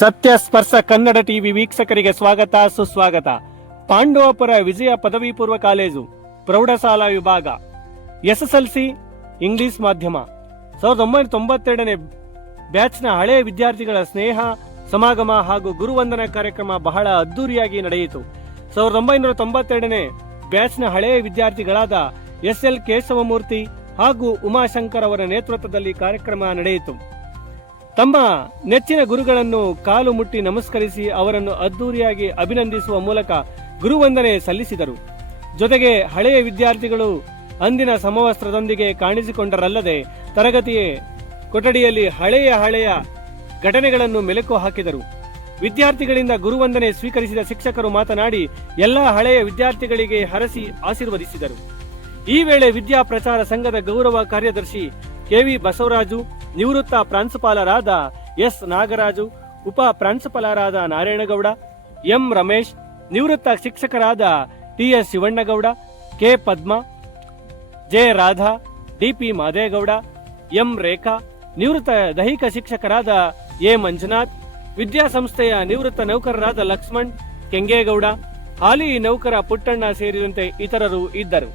ಸತ್ಯ ಸ್ಪರ್ಶ ಕನ್ನಡ ಟಿವಿ ವೀಕ್ಷಕರಿಗೆ ಸ್ವಾಗತ ಸುಸ್ವಾಗತ. ಪಾಂಡವಪುರ ವಿಜಯ ಪದವಿ ಪೂರ್ವ ಕಾಲೇಜು ಪ್ರೌಢಶಾಲಾ ವಿಭಾಗ ಎಸ್ಎಸ್ಎಲ್ಸಿ ಇಂಗ್ಲಿಷ್ ಮಾಧ್ಯಮ 1992ನೇ ಬ್ಯಾಚ್ನ ಹಳೆಯ ವಿದ್ಯಾರ್ಥಿಗಳ ಸ್ನೇಹ ಸಮಾಗಮ ಹಾಗೂ ಗುರುವಂದನಾ ಕಾರ್ಯಕ್ರಮ ಬಹಳ ಅದ್ದೂರಿಯಾಗಿ ನಡೆಯಿತು. 1992ನೇ ಬ್ಯಾಚ್ನ ಹಳೆಯ ವಿದ್ಯಾರ್ಥಿಗಳಾದ ಎಸ್ಎಲ್ ಕೇಶವಮೂರ್ತಿ ಹಾಗೂ ಉಮಾಶಂಕರ್ ಅವರ ನೇತೃತ್ವದಲ್ಲಿ ಕಾರ್ಯಕ್ರಮ ನಡೆಯಿತು. ತಮ್ಮ ನೆಚ್ಚಿನ ಗುರುಗಳನ್ನು ಕಾಲು ಮುಟ್ಟಿ ನಮಸ್ಕರಿಸಿ ಅವರನ್ನು ಅದ್ದೂರಿಯಾಗಿ ಅಭಿನಂದಿಸುವ ಮೂಲಕ ಗುರುವಂದನೆ ಸಲ್ಲಿಸಿದರು. ಜೊತೆಗೆ ಹಳೆಯ ವಿದ್ಯಾರ್ಥಿಗಳು ಅಂದಿನ ಸಮವಸ್ತ್ರದೊಂದಿಗೆ ಕಾಣಿಸಿಕೊಂಡರಲ್ಲದೆ ತರಗತಿಯ ಕೊಠಡಿಯಲ್ಲಿ ಹಳೆಯ ಘಟನೆಗಳನ್ನು ಮೆಲುಕು ಹಾಕಿದರು. ವಿದ್ಯಾರ್ಥಿಗಳಿಂದ ಗುರುವಂದನೆ ಸ್ವೀಕರಿಸಿದ ಶಿಕ್ಷಕರು ಮಾತನಾಡಿ ಎಲ್ಲ ಹಳೆಯ ವಿದ್ಯಾರ್ಥಿಗಳಿಗೆ ಹರಸಿ ಆಶೀರ್ವದಿಸಿದರು. ಈ ವೇಳೆ ವಿದ್ಯಾ ಪ್ರಚಾರ ಸಂಘದ ಗೌರವ ಕಾರ್ಯದರ್ಶಿ ಕೆವಿ ಬಸವರಾಜು, ನಿವೃತ್ತ ಪ್ರಾಂಶುಪಾಲರಾದ ಎಸ್ ನಾಗರಾಜು, ಉಪ ಪ್ರಾಂಶುಪಾಲರಾದ ನಾರಾಯಣಗೌಡ, ಎಂ ರಮೇಶ್, ನಿವೃತ್ತ ಶಿಕ್ಷಕರಾದ TS Shivannagowda, K Padma, J Radha, DP Madegowda, M Rekha, ನಿವೃತ್ತ ದೈಹಿಕ ಶಿಕ್ಷಕರಾದ ಎ ಮಂಜುನಾಥ್, ವಿದ್ಯಾಸಂಸ್ಥೆಯ ನಿವೃತ್ತ ನೌಕರರಾದ ಲಕ್ಷ್ಮಣ್ ಕೆಂಗೇಗೌಡ, ಹಾಲಿ ನೌಕರ ಪುಟ್ಟಣ್ಣ ಸೇರಿದಂತೆ ಇತರರು ಇದ್ದರು.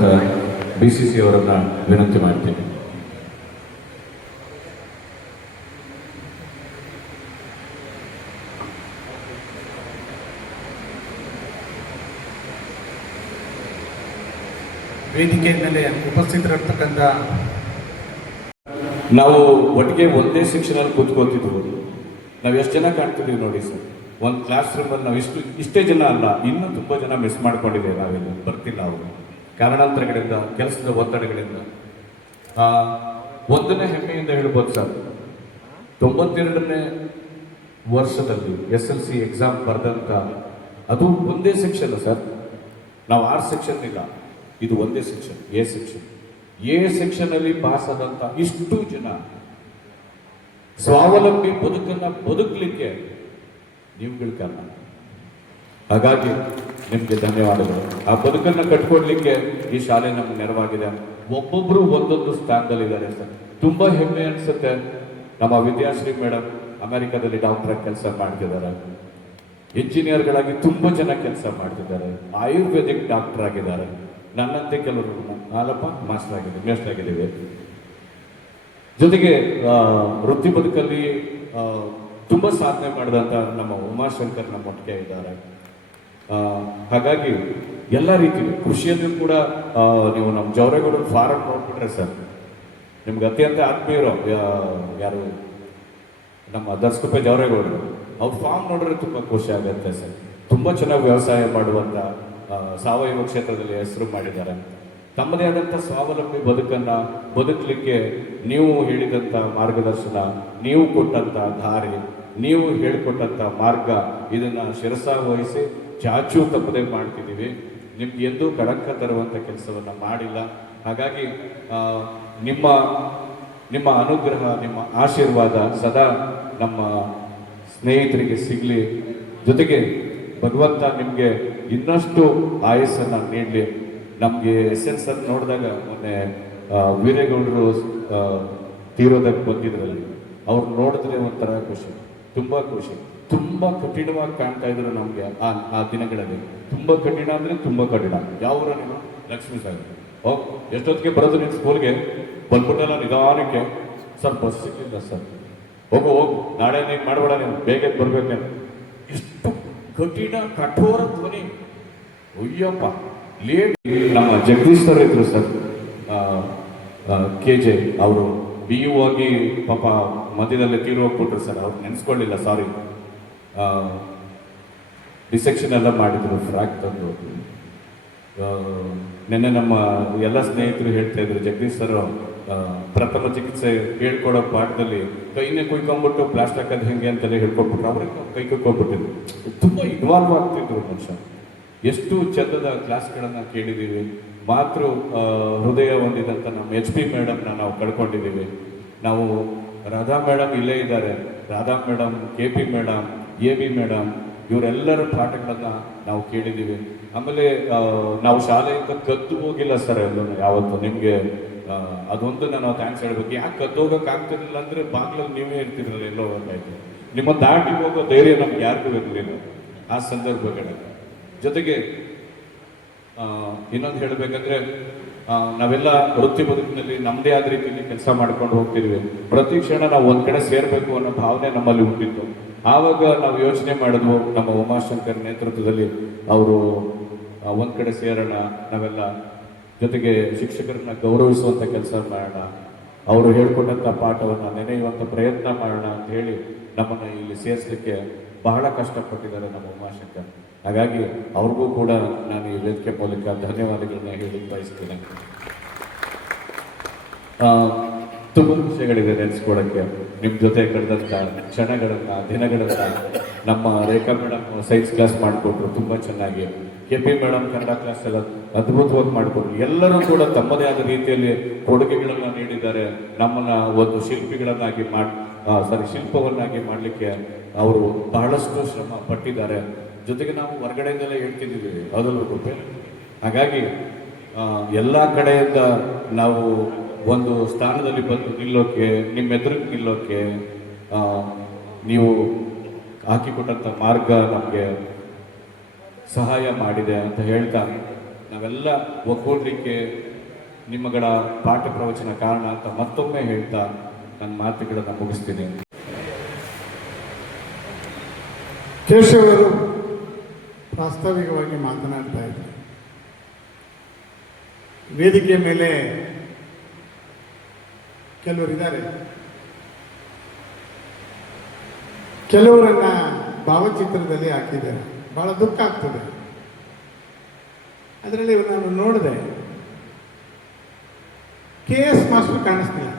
ಮಾತಾಡಬೇಕಂತ BCC ಅವರನ್ನು ವಿನಂತಿ ಮಾಡ್ತೀನಿ. ವೇದಿಕೆ ಮೇಲೆ ಉಪಸ್ಥಿತರಿರ್ತಕ್ಕಂಥ ನಾವು ಒಟ್ಟಿಗೆ ಒಂದೇ ಸೆಕ್ಷನಲ್ಲಿ ಕೂತ್ಕೋತಿದ್ವು. ನಾವು ಎಷ್ಟು ಜನ ಕಾಣ್ತಿದ್ದೀವಿ ನೋಡಿ ಸರ್. ಒಂದು ಕ್ಲಾಸ್ ರೂಮಲ್ಲಿ ನಾವು ಇಷ್ಟೇ ಜನ ಅಲ್ಲ, ಇನ್ನೂ ತುಂಬ ಜನ ಮಿಸ್ ಮಾಡ್ಕೊಂಡಿದ್ದೇವೆ. ನಾವಿಲ್ಲಿ ಬರ್ತಿಲ್ಲ ಅವರು ಕಾರಣಾಂತರಗಳಿಂದ, ಕೆಲಸದ ಒತ್ತಡಗಳಿಂದ. ಒಂದನೇ ಹೆಮ್ಮೆಯಿಂದ ಹೇಳ್ಬೋದು ಸರ್, 92ನೇ ವರ್ಷದಲ್ಲಿ SLC ಎಕ್ಸಾಮ್ ಬರೆದಂಥ ಅದು ಒಂದೇ ಸೆಕ್ಷನ್ ಸರ್. ನಾವು 6 ಸೆಕ್ಷನ್ ಇಲ್ಲ, ಇದು ಒಂದೇ ಸೆಕ್ಷನ್, ಎ ಸೆಕ್ಷನ್. ಎ ಸೆಕ್ಷನಲ್ಲಿ ಪಾಸ್ ಆದಂಥ ಇಷ್ಟು ಜನ ಸ್ವಾವಲಂಬಿ ಬದುಕಲಿಕ್ಕೆ ನೀವುಗಳ ಕಾರಣ. ಹಾಗಾಗಿ ನಿಮಗೆ ಧನ್ಯವಾದಗಳು. ಆ ಬದುಕನ್ನು ಕಟ್ಕೊಡ್ಲಿಕ್ಕೆ ಈ ಶಾಲೆ ನಮ್ಗೆ ನೆರವಾಗಿದೆ. ಒಬ್ಬೊಬ್ರು ಒಂದೊಂದು ಸ್ಥಾನದಲ್ಲಿದ್ದಾರೆ ಸರ್. ತುಂಬಾ ಹೆಮ್ಮೆ ಅನ್ಸುತ್ತೆ. ನಮ್ಮ ವಿದ್ಯಾಶ್ರೀ ಮೇಡಮ್ ಅಮೆರಿಕದಲ್ಲಿ ಡಾಕ್ಟರ್ ಕೆಲಸ ಮಾಡ್ತಿದ್ದಾರೆ, ಇಂಜಿನಿಯರ್ಗಳಾಗಿ ತುಂಬಾ ಜನ ಕೆಲಸ ಮಾಡ್ತಿದ್ದಾರೆ, ಆಯುರ್ವೇದಿಕ್ ಡಾಕ್ಟರ್ ಆಗಿದ್ದಾರೆ. ನನ್ನಂತೆ ಕೆಲವರು ನಾಲ್ಕು ಮಾಸ್ಟರ್ ಆಗಿದ್ದೀವಿ, ಮೇಸ್ಟರ್ ಆಗಿದ್ದೀವಿ. ಜೊತೆಗೆ ವೃತ್ತಿ ಬದುಕಲ್ಲಿ ತುಂಬ ಸಾಧನೆ ಮಾಡಿದಂಥ ನಮ್ಮ ಉಮಾಶಂಕರ್ ನಮ್ಮೊಟ್ಟಿಗೆ ಇದ್ದಾರೆ. ಹಾಗಾಗಿ ಎಲ್ಲ ರೀತಿ ಕೃಷಿಯಲ್ಲೂ ಕೂಡ ನೀವು ನಮ್ಮ ಜವರೇಗೌಡರ ಫಾರಂ ನೋಡ್ಬಿಟ್ರೆ ಸರ್, ನಿಮ್ಗೆ ಅತ್ಯಂತ ಆತ್ಮೀಯರು ಯಾರು ನಮ್ಮ ದರ್ಶಕಪ್ಪ ಜವರೇಗೌಡರು, ಅವ್ರ ಫಾರ್ಮ್ ನೋಡಿದ್ರೆ ತುಂಬ ಖುಷಿ ಆಗುತ್ತೆ ಸರ್. ತುಂಬ ಚೆನ್ನಾಗಿ ವ್ಯವಸಾಯ ಮಾಡುವಂಥ ಸಾವಯವ ಕ್ಷೇತ್ರದಲ್ಲಿ ಹೆಸರು ಮಾಡಿದ್ದಾರೆ. ತಮ್ಮದೇ ಆದಂಥ ಸ್ವಾವಲಂಬಿ ಬದುಕನ್ನು ಬದುಕಲಿಕ್ಕೆ ನೀವು ಹೇಳಿದಂಥ ಮಾರ್ಗದರ್ಶನ, ನೀವು ಕೊಟ್ಟಂಥ ದಾರಿ, ನೀವು ಹೇಳಿಕೊಟ್ಟಂಥ ಮಾರ್ಗ, ಇದನ್ನು ಶಿರಸಾವಹಿಸಿ ಚಾಚು ತಪ್ಪದೆ ಮಾಡ್ತಿದ್ದೀವಿ. ನಿಮ್ಗೆ ಎಂದೂ ಕಳಂಕ ತರುವಂಥ ಕೆಲಸವನ್ನು ಮಾಡಿಲ್ಲ. ಹಾಗಾಗಿ ನಿಮ್ಮ ಅನುಗ್ರಹ, ನಿಮ್ಮ ಆಶೀರ್ವಾದ ಸದಾ ನಮ್ಮ ಸ್ನೇಹಿತರಿಗೆ ಸಿಗಲಿ. ಜೊತೆಗೆ ಭಗವಂತ ನಿಮಗೆ ಇನ್ನಷ್ಟು ಆಯಸ್ಸನ್ನು ನೀಡಲಿ. ನಮಗೆ SN ಸರ್ ನೋಡಿದಾಗ ಮೊನ್ನೆ ವೀರೇಗೌಡರು ತೀರೋದಕ್ಕೆ ಬಂದಿದ್ರಲ್ಲಿ ಅವ್ರು ನೋಡಿದ್ರೆ ಒಂಥರ ಖುಷಿ, ತುಂಬ ಖುಷಿ. ತುಂಬ ಕಠಿಣವಾಗಿ ಕಾಣ್ತಾ ಇದ್ರು ನಮಗೆ ಆ ದಿನಗಳಲ್ಲಿ. ತುಂಬ ಕಠಿಣ ಅಂದರೆ ತುಂಬ ಕಠಿಣ. ಯಾವ ಊರ ನೀವು? ಲಕ್ಷ್ಮೀ ಸಾಗರ. ಎಷ್ಟೊತ್ತಿಗೆ ಬರೋದು ನಿಮ್ಮ ಸ್ಕೂಲ್ಗೆ? ಬಂದ್ಬಿಟ್ಟಲ್ಲ ನಿಧಾನಕ್ಕೆ. ಸರ್ ಬಸ್ ಸಿಕ್ಕಿಲ್ಲ ಸರ್, ಹೋಗು ನಾಳೆ ನೀವು ಮಾಡಬೇಡ, ನೀವು ಬೇಗ ಬರ್ಬೇಕೇನು. ಎಷ್ಟು ಕಠಿಣ ಕಠೋರ ಧ್ವನಿ, ಅಯ್ಯಪ್ಪ. ಲೇಟ್. ನಮ್ಮ ಜಗದೀಶ್ ಸರ್ ಇದ್ರು ಸರ್, KJ ಅವರು BU ಆಗಿ ಪಾಪ ಮಧ್ಯದಲ್ಲಿ ತೀರು ಹೋಗ್ಬಿಟ್ರು ಸರ್. ಅವ್ರು ನೆನೆಸ್ಕೊಳ್ಳಿಲ್ಲ, ಸಾರಿ. ಡಿಸೆಕ್ಷನ್ ಎಲ್ಲ ಮಾಡಿದ್ರು, ಫ್ರಾಕ್ ತಂದು. ನಿನ್ನೆ ನಮ್ಮ ಎಲ್ಲ ಸ್ನೇಹಿತರು ಹೇಳ್ತಾ ಇದ್ರು, ಜಗದೀಶ್ ಸರ್ ಪ್ರಥಮ ಚಿಕಿತ್ಸೆ ಹೇಳ್ಕೊಡೋ ಪಾಠದಲ್ಲಿ ಕೈನೇ ಕುಯ್ಕೊಂಡ್ಬಿಟ್ಟು ಪ್ಲಾಸ್ಟಿಕ್ ಹಾಕೋದು ಹೆಂಗೆ ಅಂತಲೇ ಹೇಳ್ಕೊಟ್ಬಿಟ್ರು. ಅವ್ರಿಗೆ ಕೈ ಕುಯ್ಕೊಂಡ್ಬಿಟ್ಟಿದ್ರು. ತುಂಬ ಇನ್ವಾಲ್ವ್ ಆಗ್ತಿದ್ರು ಮನುಷ್ಯ. ಎಷ್ಟು ಚಂದದ ಕ್ಲಾಸ್ಗಳನ್ನು ಕೇಳಿದ್ದೀವಿ. ಮಾತೃ ಹೃದಯ ಹೊಂದಿದಂಥ ನಮ್ಮ HP ಮೇಡಮ್ನ ನಾವು ಕಳ್ಕೊಂಡಿದ್ದೀವಿ. ನಾವು ರಾಧಾ ಮೇಡಮ್ ಇಲ್ಲೇ ಇದ್ದಾರೆ. Radha madam, KP madam, AB madam, ಇವರೆಲ್ಲರ ಪಾಠಗಳನ್ನು ನಾವು ಕೇಳಿದ್ದೀವಿ. ಆಮೇಲೆ ನಾವು ಶಾಲೆಯಿಂದ ಕದ್ದು ಹೋಗಿಲ್ಲ ಸರ್ ಎಲ್ಲೂ ಯಾವತ್ತು. ನಿಮಗೆ ಅದೊಂದು ನಾವು ಥ್ಯಾಂಕ್ಸ್ ಹೇಳ್ಬೇಕು. ಯಾಕೆ ಕದ್ದು ಹೋಗೋಕೆ ಆಗ್ತಿರಲಿಲ್ಲ ಅಂದರೆ ಬಾಗಿಲಲ್ಲಿ ನೀವೇ ಇರ್ತಿರಲ್ಲ, ಎಲ್ಲೋ ಹೋಗಾಯ್ತು. ನಿಮ್ಮ ದಾಟಿ ಹೋಗೋ ಧೈರ್ಯ ನಮ್ಗೆ ಯಾರಿಗೂ ಇರಲಿಲ್ಲ ಆ ಸಂದರ್ಭಗಳಲ್ಲಿ. ಜೊತೆಗೆ ಇನ್ನೊಂದು ಹೇಳಬೇಕಂದ್ರೆ, ನಾವೆಲ್ಲ ವೃತ್ತಿ ಬದುಕಿನಲ್ಲಿ ನಮ್ಮದೇ ಆದ ರೀತಿಯಲ್ಲಿ ಕೆಲಸ ಮಾಡ್ಕೊಂಡು ಹೋಗ್ತಿದ್ವಿ. ಪ್ರತಿ ಕ್ಷಣ ನಾವು ಒಂದು ಕಡೆ ಸೇರಬೇಕು ಅನ್ನೋ ಭಾವನೆ ನಮ್ಮಲ್ಲಿ ಹುಟ್ಟಿತ್ತು. ಆವಾಗ ನಾವು ಯೋಚನೆ ಮಾಡಿದ್ವು, ನಮ್ಮ ಉಮಾಶಂಕರ್ ನೇತೃತ್ವದಲ್ಲಿ ಅವರು ಒಂದು ಕಡೆ ಸೇರೋಣ, ನಾವೆಲ್ಲ ಜೊತೆಗೆ ಶಿಕ್ಷಕರನ್ನ ಗೌರವಿಸುವಂಥ ಕೆಲಸ ಮಾಡೋಣ, ಅವರು ಹೇಳ್ಕೊಟ್ಟಂಥ ಪಾಠವನ್ನು ನೆನೆಯುವಂಥ ಪ್ರಯತ್ನ ಮಾಡೋಣ ಅಂತ ಹೇಳಿ ನಮ್ಮನ್ನು ಇಲ್ಲಿ ಸೇರಿಸಲಿಕ್ಕೆ ಬಹಳ ಕಷ್ಟಪಟ್ಟಿದ್ದಾರೆ ನಮ್ಮ ಉಮಾಶಂಕರ್. ಹಾಗಾಗಿ ಅವ್ರಿಗೂ ಕೂಡ ನಾನು ಈ ವೇದಿಕೆ ಮೂಲಕ ಧನ್ಯವಾದಗಳನ್ನ ಹೇಳಿ ಬಯಸ್ತೇನೆ. ತುಂಬ ವಿಷಯಗಳಿದೆ ನೆನೆಸ್ಕೊಡೋಕ್ಕೆ. ನಿಮ್ಮ ಜೊತೆ ಕಳೆದಂಥ ಕ್ಷಣಗಳನ್ನು, ದಿನಗಳನ್ನು ನಮ್ಮ ರೇಖಾ ಮೇಡಮ್ ಸೈನ್ಸ್ ಕ್ಲಾಸ್ ಮಾಡಿಕೊಟ್ರು ತುಂಬ ಚೆನ್ನಾಗಿ. KP ಮೇಡಮ್ ಕನ್ನಡ ಕ್ಲಾಸ್ ಎಲ್ಲ ಅದ್ಭುತವಾಗಿ ಮಾಡಿಕೊಟ್ರು. ಎಲ್ಲರೂ ಕೂಡ ತಮ್ಮದೇ ಆದ ರೀತಿಯಲ್ಲಿ ಕೊಡುಗೆಗಳನ್ನು ನೀಡಿದ್ದಾರೆ. ನಮ್ಮನ್ನು ಒಂದು ಶಿಲ್ಪವನ್ನಾಗಿ ಮಾಡಲಿಕ್ಕೆ ಅವರು ಬಹಳಷ್ಟು ಶ್ರಮ ಪಟ್ಟಿದ್ದಾರೆ. ಜೊತೆಗೆ ನಾವು ಹೊರಗಡೆಯಿಂದಲೇ ಹೇಳ್ತಿದ್ದೀವಿ, ಅದಲ್ಲೂ ರೂಪೆ. ಹಾಗಾಗಿ ಎಲ್ಲ ಕಡೆಯಿಂದ ನಾವು ಒಂದು ಸ್ಥಾನದಲ್ಲಿ ಬಂದು ನಿಲ್ಲೋಕ್ಕೆ, ನಿಮ್ಮ ಎದುರಿಗೆ ನಿಲ್ಲೋಕ್ಕೆ ನೀವು ಹಾಕಿಕೊಟ್ಟಂಥ ಮಾರ್ಗ ನಮಗೆ ಸಹಾಯ ಮಾಡಿದೆ ಅಂತ ಹೇಳ್ತಾ, ನಾವೆಲ್ಲ ಒಗ್ಗೂಡಲಿಕ್ಕೆ ನಿಮ್ಮಗಳ ಪಾಠ ಪ್ರವಚನ ಕಾರಣ ಅಂತ ಮತ್ತೊಮ್ಮೆ ಹೇಳ್ತಾ ನನ್ನ ಮಾತುಗಳನ್ನು ಮುಗಿಸ್ತೀನಿ. ಕೇಶವರು ಪ್ರಾಸ್ತಾವಿಕವಾಗಿ ಮಾತನಾಡ್ತಾ ಇದ್ದಾರೆ. ವೇದಿಕೆ ಮೇಲೆ ಕೆಲವರಿದ್ದಾರೆ, ಕೆಲವರನ್ನ ಭಾವಚಿತ್ರದಲ್ಲಿ ಹಾಕಿದ್ದಾರೆ. ಬಹಳ ದುಃಖ ಆಗ್ತದೆ. ಅದರಲ್ಲಿ ನಾನು ನೋಡಿದೆ, KS ಮಾಸ್ಟರ್ ಕಾಣಿಸ್ತಿಲ್ಲ,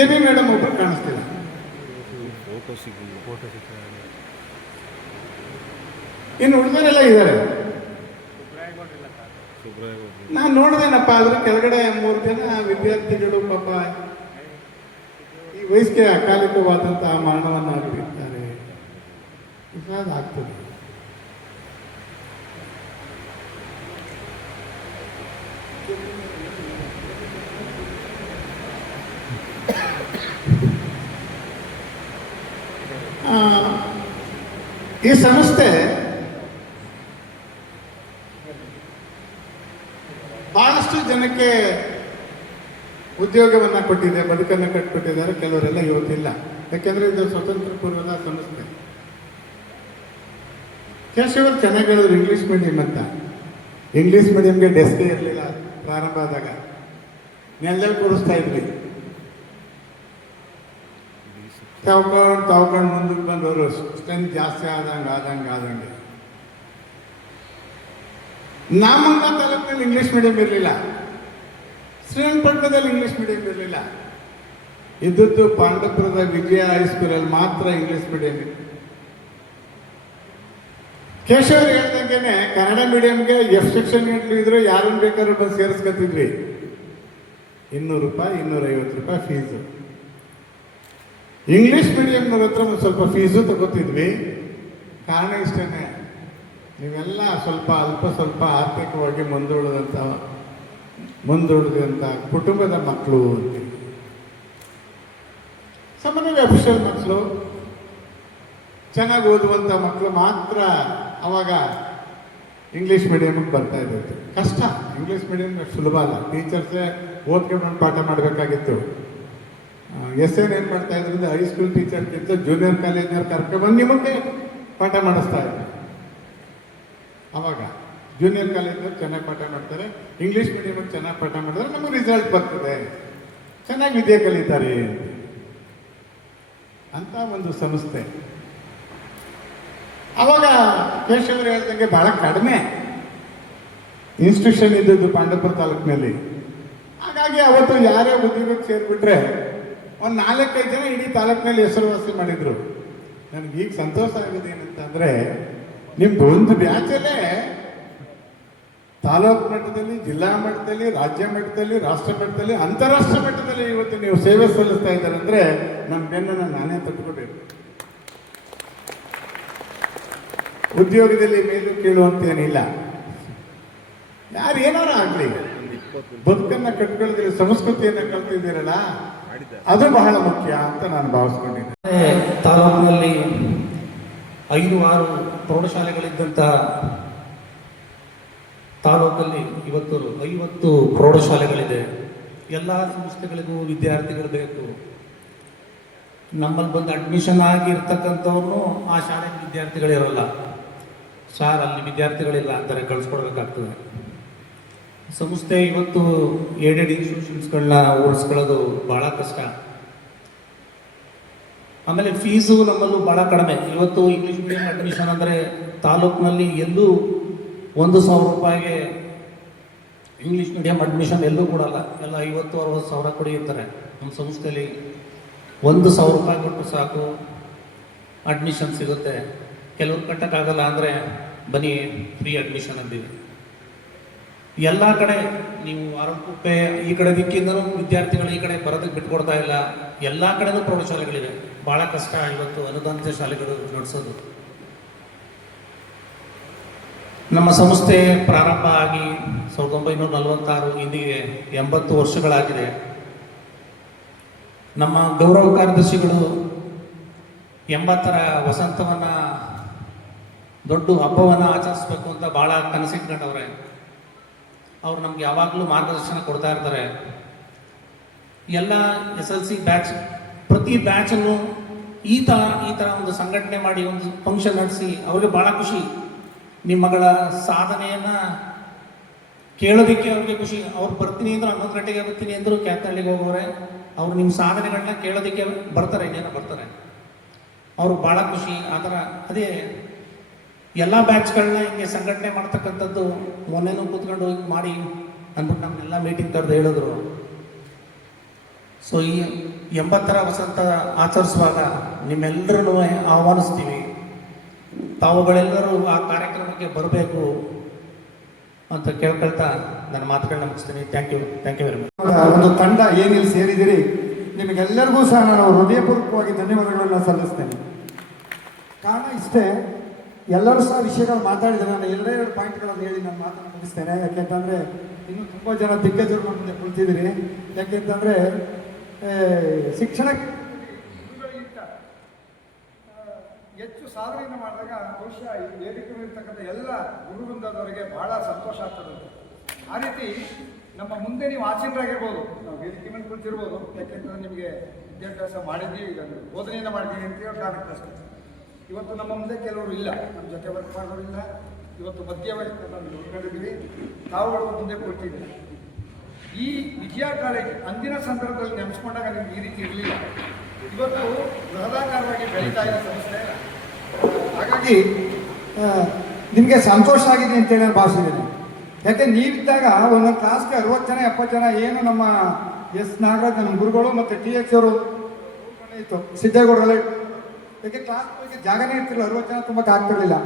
AB ಮೇಡಮ್ ಒಬ್ಬರು ಕಾಣಿಸ್ತಿಲ್ಲ. ಇನ್ನು ಉಳಿದವರೆಲ್ಲ ಇದ್ದಾರೆ. ನಾನು ನೋಡಿದೇನಪ್ಪ, ಅದ್ರ ಕೆಳಗಡೆ 3 ಜನ ವಿದ್ಯಾರ್ಥಿಗಳು ಪಾಪ ಈ ವಯಸ್ಸಿಗೆ ಅಕಾಲಿಕವಾದಂತಹ ಮರಣವನ್ನಾಗಿರ್ತಾರೆ. ವಿಷಾದ ಆಗ್ತದೆ. ಈ ಸಂಸ್ಥೆ ಬಹಳಷ್ಟು ಜನಕ್ಕೆ ಉದ್ಯೋಗವನ್ನ ಕೊಟ್ಟಿದೆ, ಬದುಕನ್ನು ಕಟ್ಟಿಕೊಟ್ಟಿದ್ದಾರೆ. ಕೆಲವರೆಲ್ಲ ಇವತ್ತಿಲ್ಲ, ಯಾಕೆಂದ್ರೆ ಇದು ಸ್ವತಂತ್ರ ಪೂರ್ವದ ಸಂಸ್ಥೆ. ಕೇಶವರು ಚೆನ್ನಾಗಿ ಹೇಳಿದ್ರು ಇಂಗ್ಲಿಷ್ ಮೀಡಿಯಂ ಅಂತ. ಇಂಗ್ಲಿಷ್ ಮೀಡಿಯಂಗೆ ಡೆಸ್ಕೇ ಇರಲಿಲ್ಲ ಪ್ರಾರಂಭ ಆದಾಗ, ನೆಲದಲ್ಲಿ ಕೂರಿಸ್ತಾ ಇದ್ವಿ. ತಾವ್ಕೊಂಡು ಮುಂದಕ್ಕೆ ಬಂದವರು ಸ್ಟ್ರೆಂತ್ ಜಾಸ್ತಿ ಆದಂಗೆ ನಾಮಂಗ ತಾಲೂಕಿನಲ್ಲಿ ಇಂಗ್ಲಿಷ್ ಮೀಡಿಯಂ ಇರಲಿಲ್ಲ, ಶ್ರೀರಂಗಪಟ್ಟಣದಲ್ಲಿ ಇಂಗ್ಲಿಷ್ ಮೀಡಿಯಂ ಇರಲಿಲ್ಲ. ಇದ್ದದ್ದು ಪಾಂಡವಪುರದ ವಿಜಯ ಹೈಸ್ಕೂಲಲ್ಲಿ ಮಾತ್ರ ಇಂಗ್ಲಿಷ್ ಮೀಡಿಯಂ ಇತ್ತು. ಕೇಶವರು ಹೇಳ್ದಂಗೆನೆ ಕನ್ನಡ ಮೀಡಿಯಂಗೆ ಎಫ್ ಸೆಕ್ಷನ್ ಇದ್ರು ಯಾರನ್ನು ಬೇಕಾದ್ರೂ ಬಂದು ಸೇರಿಸ್ಕೊತಿದ್ವಿ. 200 ರೂಪಾಯಿ 250 ರೂಪಾಯಿ ಫೀಸು. ಇಂಗ್ಲಿಷ್ ಮೀಡಿಯಂನವ್ರ ಹತ್ರ ಒಂದು ಸ್ವಲ್ಪ ಫೀಸು ತಗೋತಿದ್ವಿ. ಕಾರಣ ಇಷ್ಟೇ, ನೀವೆಲ್ಲ ಸ್ವಲ್ಪ ಸ್ವಲ್ಪ ಆರ್ಥಿಕವಾಗಿ ಮುಂದೂಡಿದಂಥ ಕುಟುಂಬದ ಮಕ್ಕಳು ಅಂತೀವಿ. ಸಾಮಾನ್ಯವಾಗಿ ಅಫಿಷಿಯಲ್ ಮಕ್ಕಳು, ಚೆನ್ನಾಗಿ ಓದುವಂಥ ಮಕ್ಕಳು ಮಾತ್ರ ಅವಾಗ ಇಂಗ್ಲೀಷ್ ಮೀಡಿಯಮ್ಗೆ ಬರ್ತಾ ಇದ್ದದ್ದು. ಕಷ್ಟ, ಇಂಗ್ಲೀಷ್ ಮೀಡಿಯಂ ಸುಲಭ ಅಲ್ಲ. ಟೀಚರ್ಸೇ ಓದ್ಕೊಂಡು ಪಾಠ ಮಾಡಬೇಕಾಗಿತ್ತು. SN ಏನು ಮಾಡ್ತಾ ಇದ್ರಿಂದ ಹೈಸ್ಕೂಲ್ ಟೀಚರ್ಗಿಂತ ಜೂನಿಯರ್ ಕಾಲೇಜ್ನವ್ರು ಕರ್ಕೊಂಡ್ಬಂದು ನಿಮಗೆ ಪಾಠ ಮಾಡಿಸ್ತಾ ಇದ್ರು. ಅವಾಗ ಜೂನಿಯರ್ ಕಾಲೇಜ್ನವ್ರು ಚೆನ್ನಾಗಿ ಪಾಠ ಮಾಡ್ತಾರೆ, ಇಂಗ್ಲೀಷ್ ಮೀಡಿಯಮ್ಗೆ ಚೆನ್ನಾಗಿ ಪಾಠ ಮಾಡಿದ್ರೆ ನಮಗೆ ರಿಸಲ್ಟ್ ಬರ್ತದೆ, ಚೆನ್ನಾಗಿ ವಿದ್ಯೆ ಕಲಿತಾರೆ ಅಂತ ಒಂದು ಸಂಸ್ಥೆ. ಅವಾಗ ಕೇಶವರು ಹೇಳ್ದಂಗೆ ಬಹಳ ಕಡಿಮೆ ಇನ್ಸ್ಟಿಟ್ಯೂಷನ್ ಇದ್ದದ್ದು ಪಾಂಡವಪುರ ತಾಲೂಕಿನಲ್ಲಿ. ಹಾಗಾಗಿ ಅವತ್ತು ಯಾರೇ ಉದ್ಯೋಗಕ್ಕೆ ಸೇರಿಬಿಟ್ರೆ ಒಂದು 4-5 ಜನ ಇಡೀ ತಾಲೂಕಿನಲ್ಲಿ ಹೆಸರುವಾಸಿ ಮಾಡಿದ್ರು. ನನಗೆ ಈಗ ಸಂತೋಷ ಆಗೋದು ಏನಂತಂದ್ರೆ, ನಿಮ್ದು ಒಂದು ಬ್ಯಾಚಲ್ಲೇ ತಾಲೂಕು ಮಟ್ಟದಲ್ಲಿ, ಜಿಲ್ಲಾ ಮಟ್ಟದಲ್ಲಿ, ರಾಜ್ಯ ಮಟ್ಟದಲ್ಲಿ, ರಾಷ್ಟ್ರ ಮಟ್ಟದಲ್ಲಿ, ಅಂತಾರಾಷ್ಟ್ರ ಮಟ್ಟದಲ್ಲಿ ಇವತ್ತು ನೀವು ಸೇವೆ ಸಲ್ಲಿಸ್ತಾ ಇದ್ದಾರೆ ಅಂದ್ರೆ ನನ್ನ ಬೆನ್ನನ್ನು ನಾನೇ ತಟ್ಕೋಬೇಕು. ಉದ್ಯೋಗದಲ್ಲಿ ಮೇಲು ಕೇಳುವಂತೇನಿಲ್ಲ, ಯಾರು ಏನಾರು ಆಗ್ಲಿ, ಬದುಕನ್ನ ಕಟ್ಕೊಳ್ತೀರಿ, ಸಂಸ್ಕೃತಿಯನ್ನ ಕಲ್ತಿದ್ದೀರಲ್ಲ, ಅದು ಬಹಳ ಮುಖ್ಯ ಅಂತ ನಾನು ಭಾವಿಸ್ಕೊಂಡಿದ್ದೆ. ತಾಲೂಕಿನಲ್ಲಿ 5-6 ಪ್ರೌಢಶಾಲೆಗಳಿದ್ದಂಥ ತಾಲೂಕಲ್ಲಿ ಇವತ್ತು 50 ಪ್ರೌಢಶಾಲೆಗಳಿದೆ. ಎಲ್ಲ ಸಂಸ್ಥೆಗಳಿಗೂ ವಿದ್ಯಾರ್ಥಿಗಳು ಬೇಕು. ನಮ್ಮಲ್ಲಿ ಬಂದು ಅಡ್ಮಿಷನ್ ಆಗಿರ್ತಕ್ಕಂಥವ್ರು ಆ ಶಾಲೆಗೆ ವಿದ್ಯಾರ್ಥಿಗಳಿರಲ್ಲ. ಸಾರ್ ಅಲ್ಲಿ ವಿದ್ಯಾರ್ಥಿಗಳಿಲ್ಲ ಅಂತಾರೆ, ಕಳಿಸ್ಕೊಡ್ಬೇಕಾಗ್ತದೆ. ಸಂಸ್ಥೆ ಇವತ್ತು ಏಡೆಡ್ ಇನ್ಸ್ಟಿಟ್ಯೂಷನ್ಸ್ಗಳನ್ನ ಓಡಿಸ್ಕೊಳ್ಳೋದು ಭಾಳ ಕಷ್ಟ. ಆಮೇಲೆ ಫೀಸು ನಮ್ಮಲ್ಲೂ ಭಾಳ ಕಡಿಮೆ. ಇವತ್ತು ಇಂಗ್ಲೀಷ್ ಮೀಡಿಯಂ ಅಡ್ಮಿಷನ್ ಅಂದರೆ ತಾಲೂಕಿನಲ್ಲಿ ಎಲ್ಲೂ 1,000 ರೂಪಾಯಿಗೆ ಇಂಗ್ಲೀಷ್ ಮೀಡಿಯಂ ಅಡ್ಮಿಷನ್ ಎಲ್ಲೂ ಕೊಡಲ್ಲ. ಎಲ್ಲ 50-60 ಸಾವಿರ ಕೊಡಿರ್ತಾರೆ. ನಮ್ಮ ಸಂಸ್ಥೆಯಲ್ಲಿ 1,000 ರೂಪಾಯಿ ಕೊಟ್ಟು ಸಾಕು, ಅಡ್ಮಿಷನ್ ಸಿಗುತ್ತೆ. ಕೆಲವ್ರು ಕಟ್ಟಕ್ಕಾಗಲ್ಲ ಅಂದರೆ ಬನ್ನಿ ಫ್ರೀ ಅಡ್ಮಿಷನ್ ಅಂತೀವಿ. ಎಲ್ಲ ಕಡೆ ನೀವು ಆರೋಗ್ಯಕ್ಕೆ ಈ ಕಡೆ ದಿಕ್ಕಿಂದಲೂ ವಿದ್ಯಾರ್ಥಿಗಳು ಈ ಕಡೆ ಬರೋದಕ್ಕೆ ಬಿಟ್ಕೊಡ್ತಾ ಇಲ್ಲ. ಎಲ್ಲ ಕಡೆನೂ ಪ್ರೌಢಶಾಲೆಗಳಿವೆ. ಭಾಳ ಕಷ್ಟ ಇವತ್ತು ಅನುದಾನಿತ ಶಾಲೆಗಳು ನಡೆಸೋದು. ನಮ್ಮ ಸಂಸ್ಥೆ ಪ್ರಾರಂಭ ಆಗಿ 1946, ಇಂದಿಗೆ 80 ವರ್ಷಗಳಾಗಿದೆ. ನಮ್ಮ ಗೌರವ ಕಾರ್ಯದರ್ಶಿಗಳು 80ರ ವಸಂತವನ್ನು ದೊಡ್ಡ ಹಬ್ಬವನ್ನು ಆಚರಿಸ್ಬೇಕು ಅಂತ ಭಾಳ ಕನಸಿಟ್ಕೊಂಡವ್ರೆ. ಅವ್ರು ನಮ್ಗೆ ಯಾವಾಗಲೂ ಮಾರ್ಗದರ್ಶನ ಕೊಡ್ತಾ ಇರ್ತಾರೆ. ಎಲ್ಲ SLC ಬ್ಯಾಚ್, ಪ್ರತಿ ಬ್ಯಾಚನ್ನು ಈ ಥರ ಒಂದು ಸಂಘಟನೆ ಮಾಡಿ ಒಂದು ಫಂಕ್ಷನ್ ನಡೆಸಿ ಅವ್ರಿಗೆ ಭಾಳ ಖುಷಿ. ನಿಮ್ಮ ಮಗಳ ಸಾಧನೆಯನ್ನು ಕೇಳೋದಕ್ಕೆ ಅವ್ರಿಗೆ ಖುಷಿ. ಅವ್ರು ಬರ್ತೀನಿ ಅಂದ್ರೆ 11 ಗಂಟೆಗೆ ಬರ್ತೀನಿ ಅಂದರು ಕ್ಯಾತಹಳ್ಳಿಗೆ ಹೋಗೋರೆ. ಅವ್ರು ನಿಮ್ಮ ಸಾಧನೆಗಳನ್ನ ಕೇಳೋದಕ್ಕೆ ಬರ್ತಾರೆ, ಇನ್ನೇನೋ ಬರ್ತಾರೆ. ಅವ್ರಿಗೆ ಭಾಳ ಖುಷಿ. ಆ ಥರ ಅದೇ ಎಲ್ಲ ಬ್ಯಾಚ್ಗಳನ್ನ ಹಿಂಗೆ ಸಂಘಟನೆ ಮಾಡ್ತಕ್ಕಂಥದ್ದು ಮೊನ್ನೆನೂ ಕೂತ್ಕೊಂಡು ಹೋಗಿ ಮಾಡಿ ಅಂದ್ಬಿಟ್ಟು ನಮ್ಮನ್ನೆಲ್ಲ ಮೀಟಿಂಗ್ ಕರೆದು ಹೇಳಿದ್ರು. ಸೊ ಈ 80ರ ವಸಂತ ಆಚರಿಸುವಾಗ ನಿಮ್ಮೆಲ್ಲರನ್ನೂ ಆಹ್ವಾನಿಸ್ತೀವಿ. ತಾವುಗಳೆಲ್ಲರೂ ಆ ಕಾರ್ಯಕ್ರಮಕ್ಕೆ ಬರಬೇಕು ಅಂತ ಕೇಳ್ಕೊಳ್ತಾ ನನ್ನ ಮಾತುಗಳನ್ನ ಮುಗಿಸ್ತೀನಿ. Thank you very much. ಒಂದು ತಂಡ ಏನಿಲ್ಲಿ ಸೇರಿದಿರಿ, ನಿಮಗೆಲ್ಲರಿಗೂ ಸಹ ನಾನು ಹೃದಯಪೂರ್ವಕವಾಗಿ ಧನ್ಯವಾದಗಳನ್ನು ಸಲ್ಲಿಸ್ತೇನೆ. ಕಾರಣ ಇಷ್ಟೇ, ಎಲ್ಲರೂ ಸಹ ವಿಷಯಗಳು ಮಾತಾಡಿದರೆ ನಾನು ಎರಡೆರಡು ಪಾಯಿಂಟ್ಗಳನ್ನು ಹೇಳಿ ನಾನು ಮಾತನ್ನು ಮುಗಿಸ್ತೇನೆ. ಯಾಕೆಂತಂದರೆ ಇನ್ನೂ ತುಂಬ ಜನ ದಿಗ್ಗಜರು ಮುಂದೆ ಕುಳಿತಿದ್ದೀರಿ. ಯಾಕೆಂತಂದರೆ ಶಿಕ್ಷಣ ಹೆಚ್ಚು ಸಾಧನೆಯನ್ನು ಮಾಡಿದಾಗ ಬಹುಶಃ ಈ ವೇದಿಕೆ ಇರ್ತಕ್ಕಂಥ ಎಲ್ಲ ಗುರುವೃಂದದವರಿಗೆ ಬಹಳ ಸಂತೋಷ ಆಗ್ತದೆ. ಆ ರೀತಿ ನಮ್ಮ ಮುಂದೆ ನೀವು ಆಸೀನರಾಗಿರ್ಬೋದು, ನಾವು ವೇದಿಕೆ ಮೇಲೆ ಕುಳಿತಿರ್ಬೋದು. ಯಾಕೆಂತಂದರೆ ನಿಮಗೆ ವಿದ್ಯಾಭ್ಯಾಸ ಮಾಡಿದ್ದೀವಿ, ಇದನ್ನು ಬೋಧನೆಯನ್ನು ಮಾಡಿದ್ದೀವಿ ಅಂತ ಹೇಳೋ ಕಾರಣಕ್ಕಷ್ಟೇ. ಇವತ್ತು ನಮ್ಮ ಮುಂದೆ ಕೆಲವರು ಇಲ್ಲ, ನಮ್ಮ ಜೊತೆ ವರ್ಕ್ ಮಾಡೋರಿಲ್ಲ. ಇವತ್ತು ಮಧ್ಯ ವಯಸ್ಸನ್ನು ನೋಡ್ಕೊಂಡಿದ್ದೀವಿ, ತಾವುಗಳು ಮುಂದೆ ಕೊಟ್ಟಿದ್ದೀವಿ. ಈ ವಿಜಯ ಕಾಲೇಜ್ ಅಂದಿನ ಸಂದರ್ಭದಲ್ಲಿ ನೆನೆಸ್ಕೊಂಡಾಗ ನಿಮ್ಗೆ ಈ ರೀತಿ ಇರಲಿಲ್ಲ. ಇವತ್ತು ಬೃಹದಾಕಾರವಾಗಿ ಬೆಳೀತಾ ಇದೆ ಸಂಸ್ಥೆ. ಹಾಗಾಗಿ ನಿಮಗೆ ಸಂತೋಷ ಆಗಿದೆ ಅಂತೇಳಿ ನಾನು ಭಾವಿಸಿದ್ದೇನೆ. ಯಾಕೆ ನೀವಿದ್ದಾಗ ಒಂದೊಂದು ಕ್ಲಾಸ್ಗೆ 60 ಜನ 70 ಜನ ಏನು ನಮ್ಮ ಎಸ್ ನಾಗರಾಜ್ ನಮ್ಮ ಗುರುಗಳು ಮತ್ತು TH ಅವರು ಇತ್ತು, ಸಿದ್ದೇಗೌಡರೆಲ್ಲ. ಯಾಕೆ ಕ್ಲಾಸ್ ಬಗ್ಗೆ ಜಾಗನೇ ಇರ್ತಿರಲಿಲ್ಲ, 60 ಜನ ತುಂಬಕ್ಕೆ ಆಗ್ತಿರಲಿಲ್ಲ.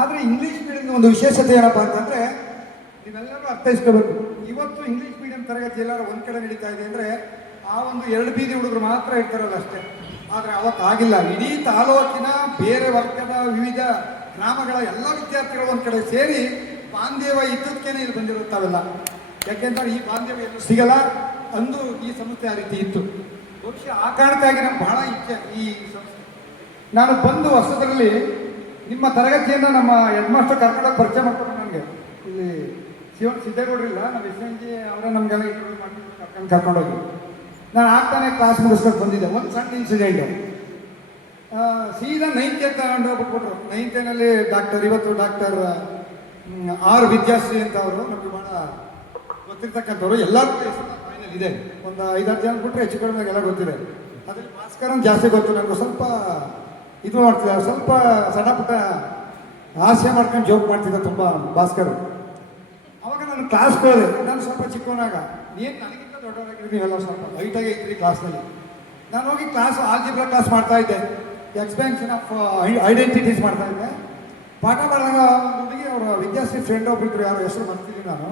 ಆದರೆ ಇಂಗ್ಲೀಷ್ ಮೀಡಿಯಮ್ಗೆ ಒಂದು ವಿಶೇಷತೆ ಏನಪ್ಪ ಅಂತಂದರೆ ನೀವೆಲ್ಲರೂ ಅರ್ಥೈಸ್ಕೋಬೇಕು. ಇವತ್ತು ಇಂಗ್ಲೀಷ್ ಮೀಡಿಯಂ ತರಗತಿ ಎಲ್ಲರೂ ಒಂದು ಕಡೆ ನಡೀತಾ ಇದೆ ಅಂದರೆ ಆ ಒಂದು 2 ಬೀದಿ ಹುಡುಗರು ಮಾತ್ರ ಇರ್ತಾರಲ್ಲ ಅಷ್ಟೇ. ಆದರೆ ಅವತ್ತಾಗಿಲ್ಲ. ಇಡೀ ತಾಲೂಕಿನ ಬೇರೆ ವರ್ಗದ ವಿವಿಧ ಗ್ರಾಮಗಳ ಎಲ್ಲ ವಿದ್ಯಾರ್ಥಿಗಳು ಒಂದು ಕಡೆ ಸೇರಿ ಬಾಂಧವ್ಯ ಇದ್ದಕ್ಕೇನೆ ಇಲ್ಲಿ ಬಂದಿರುತ್ತಾವೆಲ್ಲ. ಯಾಕೆಂದ್ರೆ ಈ ಬಾಂಧವ್ಯ ಎಲ್ಲೂ ಸಿಗಲ್ಲ. ಅಂದು ಈ ಸಂಸ್ಥೆ ಆ ರೀತಿ ಇತ್ತು. ಬಹುಶಃ ಆ ಕಾರಣಕ್ಕಾಗಿ ನಮ್ಗೆ ಬಹಳ ಇಚ್ಛೆ ಈ ಸಂಸ್ಥೆ. ನಾನು ಬಂದು ವರ್ಷದಲ್ಲಿ ನಿಮ್ಮ ತರಗತಿಯನ್ನು ನಮ್ಮ ಹೆಡ್ ಮಾಸ್ಟರ್ ಕರ್ಕೊಂಡೋಗಿ ಪರಿಚಯ ಮಾಡ್ಕೊಂಡು ನನಗೆ ಇಲ್ಲಿ ಸಿದ್ದೇಗೌಡರಿಲ್ಲ, ನಮ್ಮ SNG ಅವರೇ ನಮಗೆಲ್ಲ ಕರ್ಕೊಂಡೋಗಿ ನಾನು ಆಗ್ತಾನೆ ಕ್ಲಾಸ್ ಮುಗಿಸ್ಕೊಂಡು ಬಂದಿದ್ದೆ. ಒಂದು ಸಣ್ಣ ಇನ್ಸಿಡೆಂಟು, ಸೀದಾ 9th ತಗೊಂಡು ಬಿಟ್ಬಿಟ್ರು. 9th ಇವತ್ತು ಡಾಕ್ಟರ್ R ವಿದ್ಯಾಶ್ರೀ ಅಂತ ಅವರು ನಮಗೆ ಭಾಳ ಗೊತ್ತಿರ್ತಕ್ಕಂಥವ್ರು. ಎಲ್ಲರೂ ಫೈನಲ್ ಇದೆ, ಒಂದು 5-6 ಜನ ಬಿಟ್ಟರೆ ಹೆಚ್ಚು ಕಡಿಮೆ ಎಲ್ಲ ಗೊತ್ತಿದೆ. ಅದ್ರಲ್ಲಿ ಭಾಸ್ಕರನ್ ಜಾಸ್ತಿ ಗೊತ್ತು. ನನಗೆ ಸ್ವಲ್ಪ ಇದು ಮಾಡ್ತಿದ್ದ, ಸ್ವಲ್ಪ ಸಣ್ಣ ಪುಟ್ಟ ಹಾಸ್ಯ ಮಾಡ್ಕೊಂಡು ಜೋಕ್ ಮಾಡ್ತಿದ್ದ ತುಂಬ ಭಾಸ್ಕರ್. ಅವಾಗ ನಾನು ಕ್ಲಾಸ್ಗೆ ಹೋದೆ. ನಾನು ಸ್ವಲ್ಪ ಚಿಕ್ಕವನಾಗ, ಏನು ನನಗಿಂತ ದೊಡ್ಡವರಾಗಿದ್ದೀನಿ, ನೀವೆಲ್ಲ ಸ್ವಲ್ಪ ಲೈಟಾಗಿ ಇದ್ರಿ ಕ್ಲಾಸ್ನಲ್ಲಿ. ನಾನು ಹೋಗಿ ಆಲ್ಜಿಬ್ರಾ ಕ್ಲಾಸ್ ಮಾಡ್ತಾ ಇದ್ದೆ, ಎಕ್ಸ್ಪೆನ್ಷನ್ ಆಫ್ ಐಡೆಂಟಿಟೀಸ್ ಮಾಡ್ತಾ ಇದ್ದೆ. ಪಾಠ ಮಾಡಿದಾಗ ಒಂದು ಹುಡುಗಿ ಅವರ ವಿದ್ಯಾಶ್ರೀ ಫ್ರೆಂಡ್ ಒಬ್ಬರಿದ್ರು, ಯಾರೋ ಹೆಸರು ಮಾಡ್ತೀನಿ ನಾನು,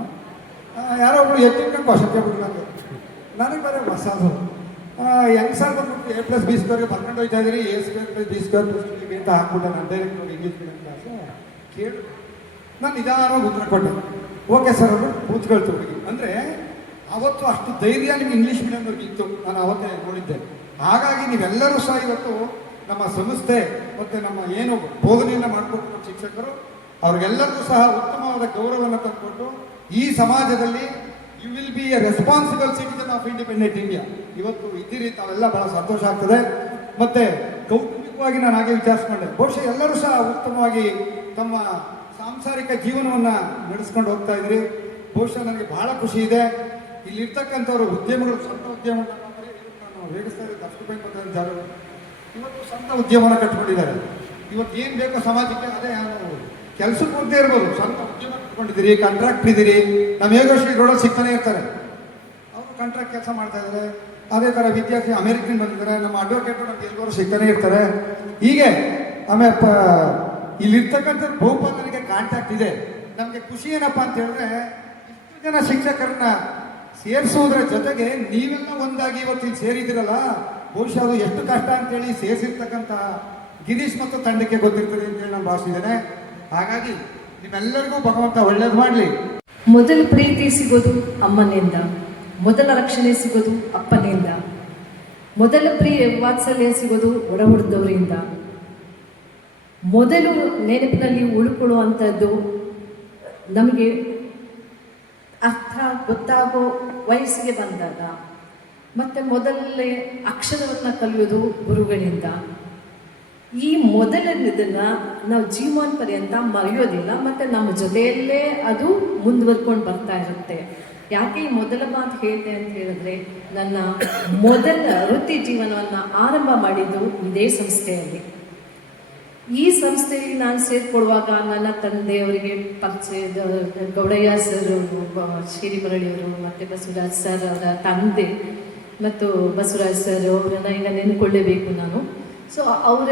ಯಾರೋ ಒಬ್ರು ಎತ್ತಿಟ್ಕೊಂಡು ಕ್ವಶನ್ ಕೇಳ್ಬಿಟ್ಟು ನನಗೆ ಬರೋ ಹೊಸದು ಹೆಂಗೆ ಸರ್ ಬಂದ್ಬಿಟ್ಟು A+B² ಬರ್ಕೊಂಡು ಹೋಗ್ತಾ ಇದ್ದೀರಿ, A²+B² ಅಂತ ಹಾಕ್ಬಿಟ್ಟೆ. ನಾನು ಡೈರೆಕ್ಟ್ ನೋಡಿ ಇಂಗ್ಲೀಷ್ ಮೀಡಿಯಂ ಕ್ಲಾಸು ಕೇಳಿ ನಾನು ನಿಧಾನವಾಗಿ ಉತ್ತರ ಕೊಟ್ಟೆ. ಓಕೆ ಸರ್ ಅವರು ಕೂತ್ಕೊಳ್ತು ಹುಡುಗಿ. ಅಂದರೆ ಅವತ್ತು ಅಷ್ಟು ಧೈರ್ಯ ನಿಮ್ಗೆ ಇಂಗ್ಲೀಷ್ ಮೀಡಿಯಮ್ನವ್ರಿಗೆ ಇತ್ತು, ನಾನು ಅವತ್ತೇ ನೋಡಿದ್ದೆ. ಹಾಗಾಗಿ ನೀವೆಲ್ಲರೂ ಸಹ ಇವತ್ತು ನಮ್ಮ ಸಂಸ್ಥೆ ಮತ್ತು ನಮ್ಮ ಏನು ಬೋಧನೆಯನ್ನು ಮಾಡಿಕೊಟ್ಟು ನಮ್ಮ ಶಿಕ್ಷಕರು ಅವ್ರಿಗೆಲ್ಲರಿಗೂ ಸಹ ಉತ್ತಮವಾದ ಗೌರವವನ್ನು ತಂದುಕೊಟ್ಟು ಈ ಸಮಾಜದಲ್ಲಿ you will be a responsible citizen of independent India ಇವತ್ತು ಇದ್ದೀರಿ. ತಾವೆಲ್ಲ ಬಹಳ ಸಂತೋಷ ಆಗ್ತದೆ. ಮತ್ತು ಕೌಟುಂಬಿಕವಾಗಿ ನಾನು ಹಾಗೆ ವಿಚಾರಿಸ್ಕೊಂಡೆ, ಬಹುಶಃ ಎಲ್ಲರೂ ಸಹ ಉತ್ತಮವಾಗಿ ತಮ್ಮ ಸಾಂಸಾರಿಕ ಜೀವನವನ್ನು ನಡೆಸ್ಕೊಂಡು ಹೋಗ್ತಾ ಇದ್ರಿ. ಬಹುಶಃ ನನಗೆ ಬಹಳ ಖುಷಿ ಇದೆ. ಇಲ್ಲಿರ್ತಕ್ಕಂಥವ್ರು ಉದ್ಯಮಗಳು, ಸ್ವಂತ ಉದ್ಯಮಗಳನ್ನ ನಾನು ರೇಗಿಸ್ತಾ ಇದ್ದೆ. ದಕ್ಷಿಣ ಜಾಗ ಇವತ್ತು ಸ್ವಂತ ಉದ್ಯಮನ ಕಟ್ಕೊಂಡಿದ್ದಾರೆ. ಇವತ್ತು ಏನು ಬೇಕೋ ಸಮಾಜಕ್ಕೆ ಅದೇ ಕೆಲಸಕ್ಕೆ ಹೋಗದೆ ಇರ್ಬೋದು, ಸ್ವಂತ ಉದ್ಯಮ ಕಟ್ಕೊಂಡಿದ್ದೀರಿ, ಕಾಂಟ್ರಾಕ್ಟ್ ಇದ್ದೀರಿ. ನಮ್ಮ ಯೋಗಶ್ರೀ ರೋಡಲ್ಲಿ ಸಿಗ್ತಾನೆ ಇರ್ತಾರೆ, ಅವರು ಕಾಂಟ್ರಾಕ್ಟ್ ಕೆಲಸ ಮಾಡ್ತಾ ಇದ್ದಾರೆ. ಅದೇ ಥರ ವಿದ್ಯಾರ್ಥಿ ಅಮೆರಿಕನ್ ಬಂದಿದ್ದಾರೆ, ನಮ್ಮ ಅಡ್ವೊಕೇಟ್ ನಮ್ಗೆ ಎಲ್ಲರೂ ಸಿಗ್ತಾನೆ ಇರ್ತಾರೆ. ಹೀಗೆ ಆಮೇಲೆ ಇಲ್ಲಿರ್ತಕ್ಕಂಥ ಬಹುಪಾಲು ನನಗೆ ಕಾಂಟ್ಯಾಕ್ಟ್ ಇದೆ. ನಮಗೆ ಖುಷಿ ಏನಪ್ಪ ಅಂತ ಹೇಳಿದ್ರೆ ಇಷ್ಟು ಜನ ಶಿಕ್ಷಕರನ್ನ ಸೇರಿಸೋದ್ರ ಜೊತೆಗೆ ನೀವೆಲ್ಲ ಒಂದಾಗಿ ಇವತ್ತು ಇಲ್ಲಿ ಸೇರಿದಿರಲ್ಲ, ಬಹುಶಃ ಅದು ಎಷ್ಟು ಕಷ್ಟ ಅಂತೇಳಿ ಸೇರಿಸಿರ್ತಕ್ಕಂಥ ಗಿರೀಶ್ ಮತ್ತು ತಂಡಕ್ಕೆ ಗೊತ್ತಿರ್ತದೆ ಅಂತೇಳಿ ನಾನು ಭಾವಿಸಿದ್ದೇನೆ. ಹಾಗಾಗಿ ನಿಮ್ಮೆಲ್ಲರಿಗೂ ಭಗವಂತ ಒಳ್ಳೇದು ಮಾಡಲಿ. ಮೊದಲ ಪ್ರೀತಿ ಸಿಗೋದು ಅಮ್ಮನಿಂದ, ಮೊದಲ ರಕ್ಷಣೆ ಸಿಗೋದು ಅಪ್ಪನಿಂದ, ಮೊದಲ ವಾತ್ಸಲ್ಯ ಸಿಗೋದು ಒಡ ಹುಟ್ಟಿದವರಿಂದ. ಮೊದಲು ನೆನಪಿನಲ್ಲಿ ಉಳ್ಕೊಳ್ಳುವಂಥದ್ದು ನಮಗೆ ಅರ್ಥ ಗೊತ್ತಾಗೋ ವಯಸ್ಸಿಗೆ ಬಂದಾಗ, ಮತ್ತು ಮೊದಲನೇ ಅಕ್ಷರವನ್ನು ಕಲಿಯೋದು ಗುರುಗಳಿಂದ. ಈ ಮೊದಲನೇದನ್ನು ನಾವು ಜೀವನ ಪರ್ಯಂತ ಮರೆಯೋದಿಲ್ಲ, ಮತ್ತು ನಮ್ಮ ಜೊತೆಯಲ್ಲೇ ಅದು ಮುಂದುವರ್ಕೊಂಡು ಬರ್ತಾ ಇರುತ್ತೆ. ಯಾಕೆ ಈ ಮೊದಲ ಮಾತು ಹೇಳಿದೆ ಅಂತ ಹೇಳಿದ್ರೆ, ನನ್ನ ಮೊದಲ ವೃತ್ತಿ ಜೀವನವನ್ನು ಆರಂಭ ಮಾಡಿದ್ದು ಇದೇ ಸಂಸ್ಥೆಯಲ್ಲಿ. ಈ ಸಂಸ್ಥೆಯಲ್ಲಿ ನಾನು ಸೇರಿಕೊಳ್ಳುವಾಗ ನನ್ನ ತಂದೆಯವರಿಗೆ ಪರಿಚಯದ ಗೌಡಯ್ಯ ಸರ್, ಶ್ರೀಮರಳಿಯವರು, ಮತ್ತು ಬಸವರಾಜ್ ಸರ್ ಅವರ ತಂದೆ ಮತ್ತು ಬಸವರಾಜ್ ಸರ್ ಅವರನ್ನು ಈಗ ನೆನ್ಕೊಳ್ಳೇಬೇಕು ನಾನು. ಸೊ ಅವರ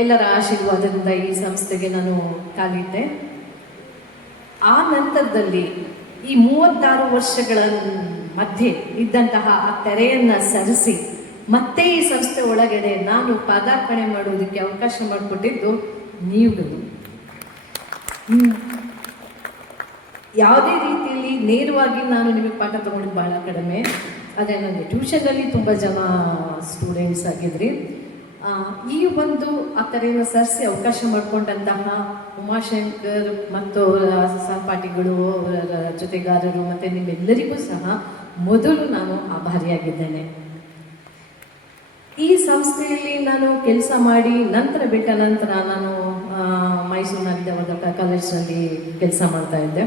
ಎಲ್ಲರ ಆಶೀರ್ವಾದದಿಂದ ಈ ಸಂಸ್ಥೆಗೆ ನಾನು ಕಾಲಿದ್ದೆ. ಆ ನಂತರದಲ್ಲಿ ಈ 36 ವರ್ಷಗಳ ಮಧ್ಯೆ ಇದ್ದಂತಹ ಆ ತೆರೆಯನ್ನು ಸರಿಸಿ ಮತ್ತೆ ಈ ಸಂಸ್ಥೆ ಒಳಗಡೆ ನಾನು ಪಾದಾರ್ಪಣೆ ಮಾಡುವುದಕ್ಕೆ ಅವಕಾಶ ಮಾಡಿಕೊಟ್ಟಿದ್ದು ನೀವುಗಳು. ಯಾವುದೇ ರೀತಿಯಲ್ಲಿ ನೇರವಾಗಿ ನಾನು ನಿಮಗೆ ಪಾಠ ತಗೊಂಡಿದ್ದು ಭಾಳ ಕಡಿಮೆ. ಆದರೆ ನನಗೆ ಟ್ಯೂಷನಲ್ಲಿ ತುಂಬ ಜನ ಸ್ಟೂಡೆಂಟ್ಸ್ ಆಗಿದ್ರಿ. ಈ ಒಂದು ಆ ಥರೆಯನ್ನು ಸರಿಸಿ ಅವಕಾಶ ಮಾಡಿಕೊಂಡಂತಹ ಉಮಾಶಂಕರ್ ಮತ್ತು ಅವರ ಸಹಪಾಠಿಗಳು, ಅವರ ಜೊತೆಗಾರರು ಮತ್ತು ನಿಮ್ಮೆಲ್ಲರಿಗೂ ಸಹ ಮೊದಲು ನಾನು ಆಭಾರಿಯಾಗಿದ್ದೇನೆ. ಈ ಸಂಸ್ಥೆಯಲ್ಲಿ ನಾನು ಕೆಲಸ ಮಾಡಿ ನಂತರ ಬಿಟ್ಟ ನಂತರ ನಾನು ಮೈಸೂರಿನಲ್ಲಿ ಅವರ ಕಾಲೇಜ್ನಲ್ಲಿ ಕೆಲಸ ಮಾಡ್ತಾ ಇದ್ದೆ.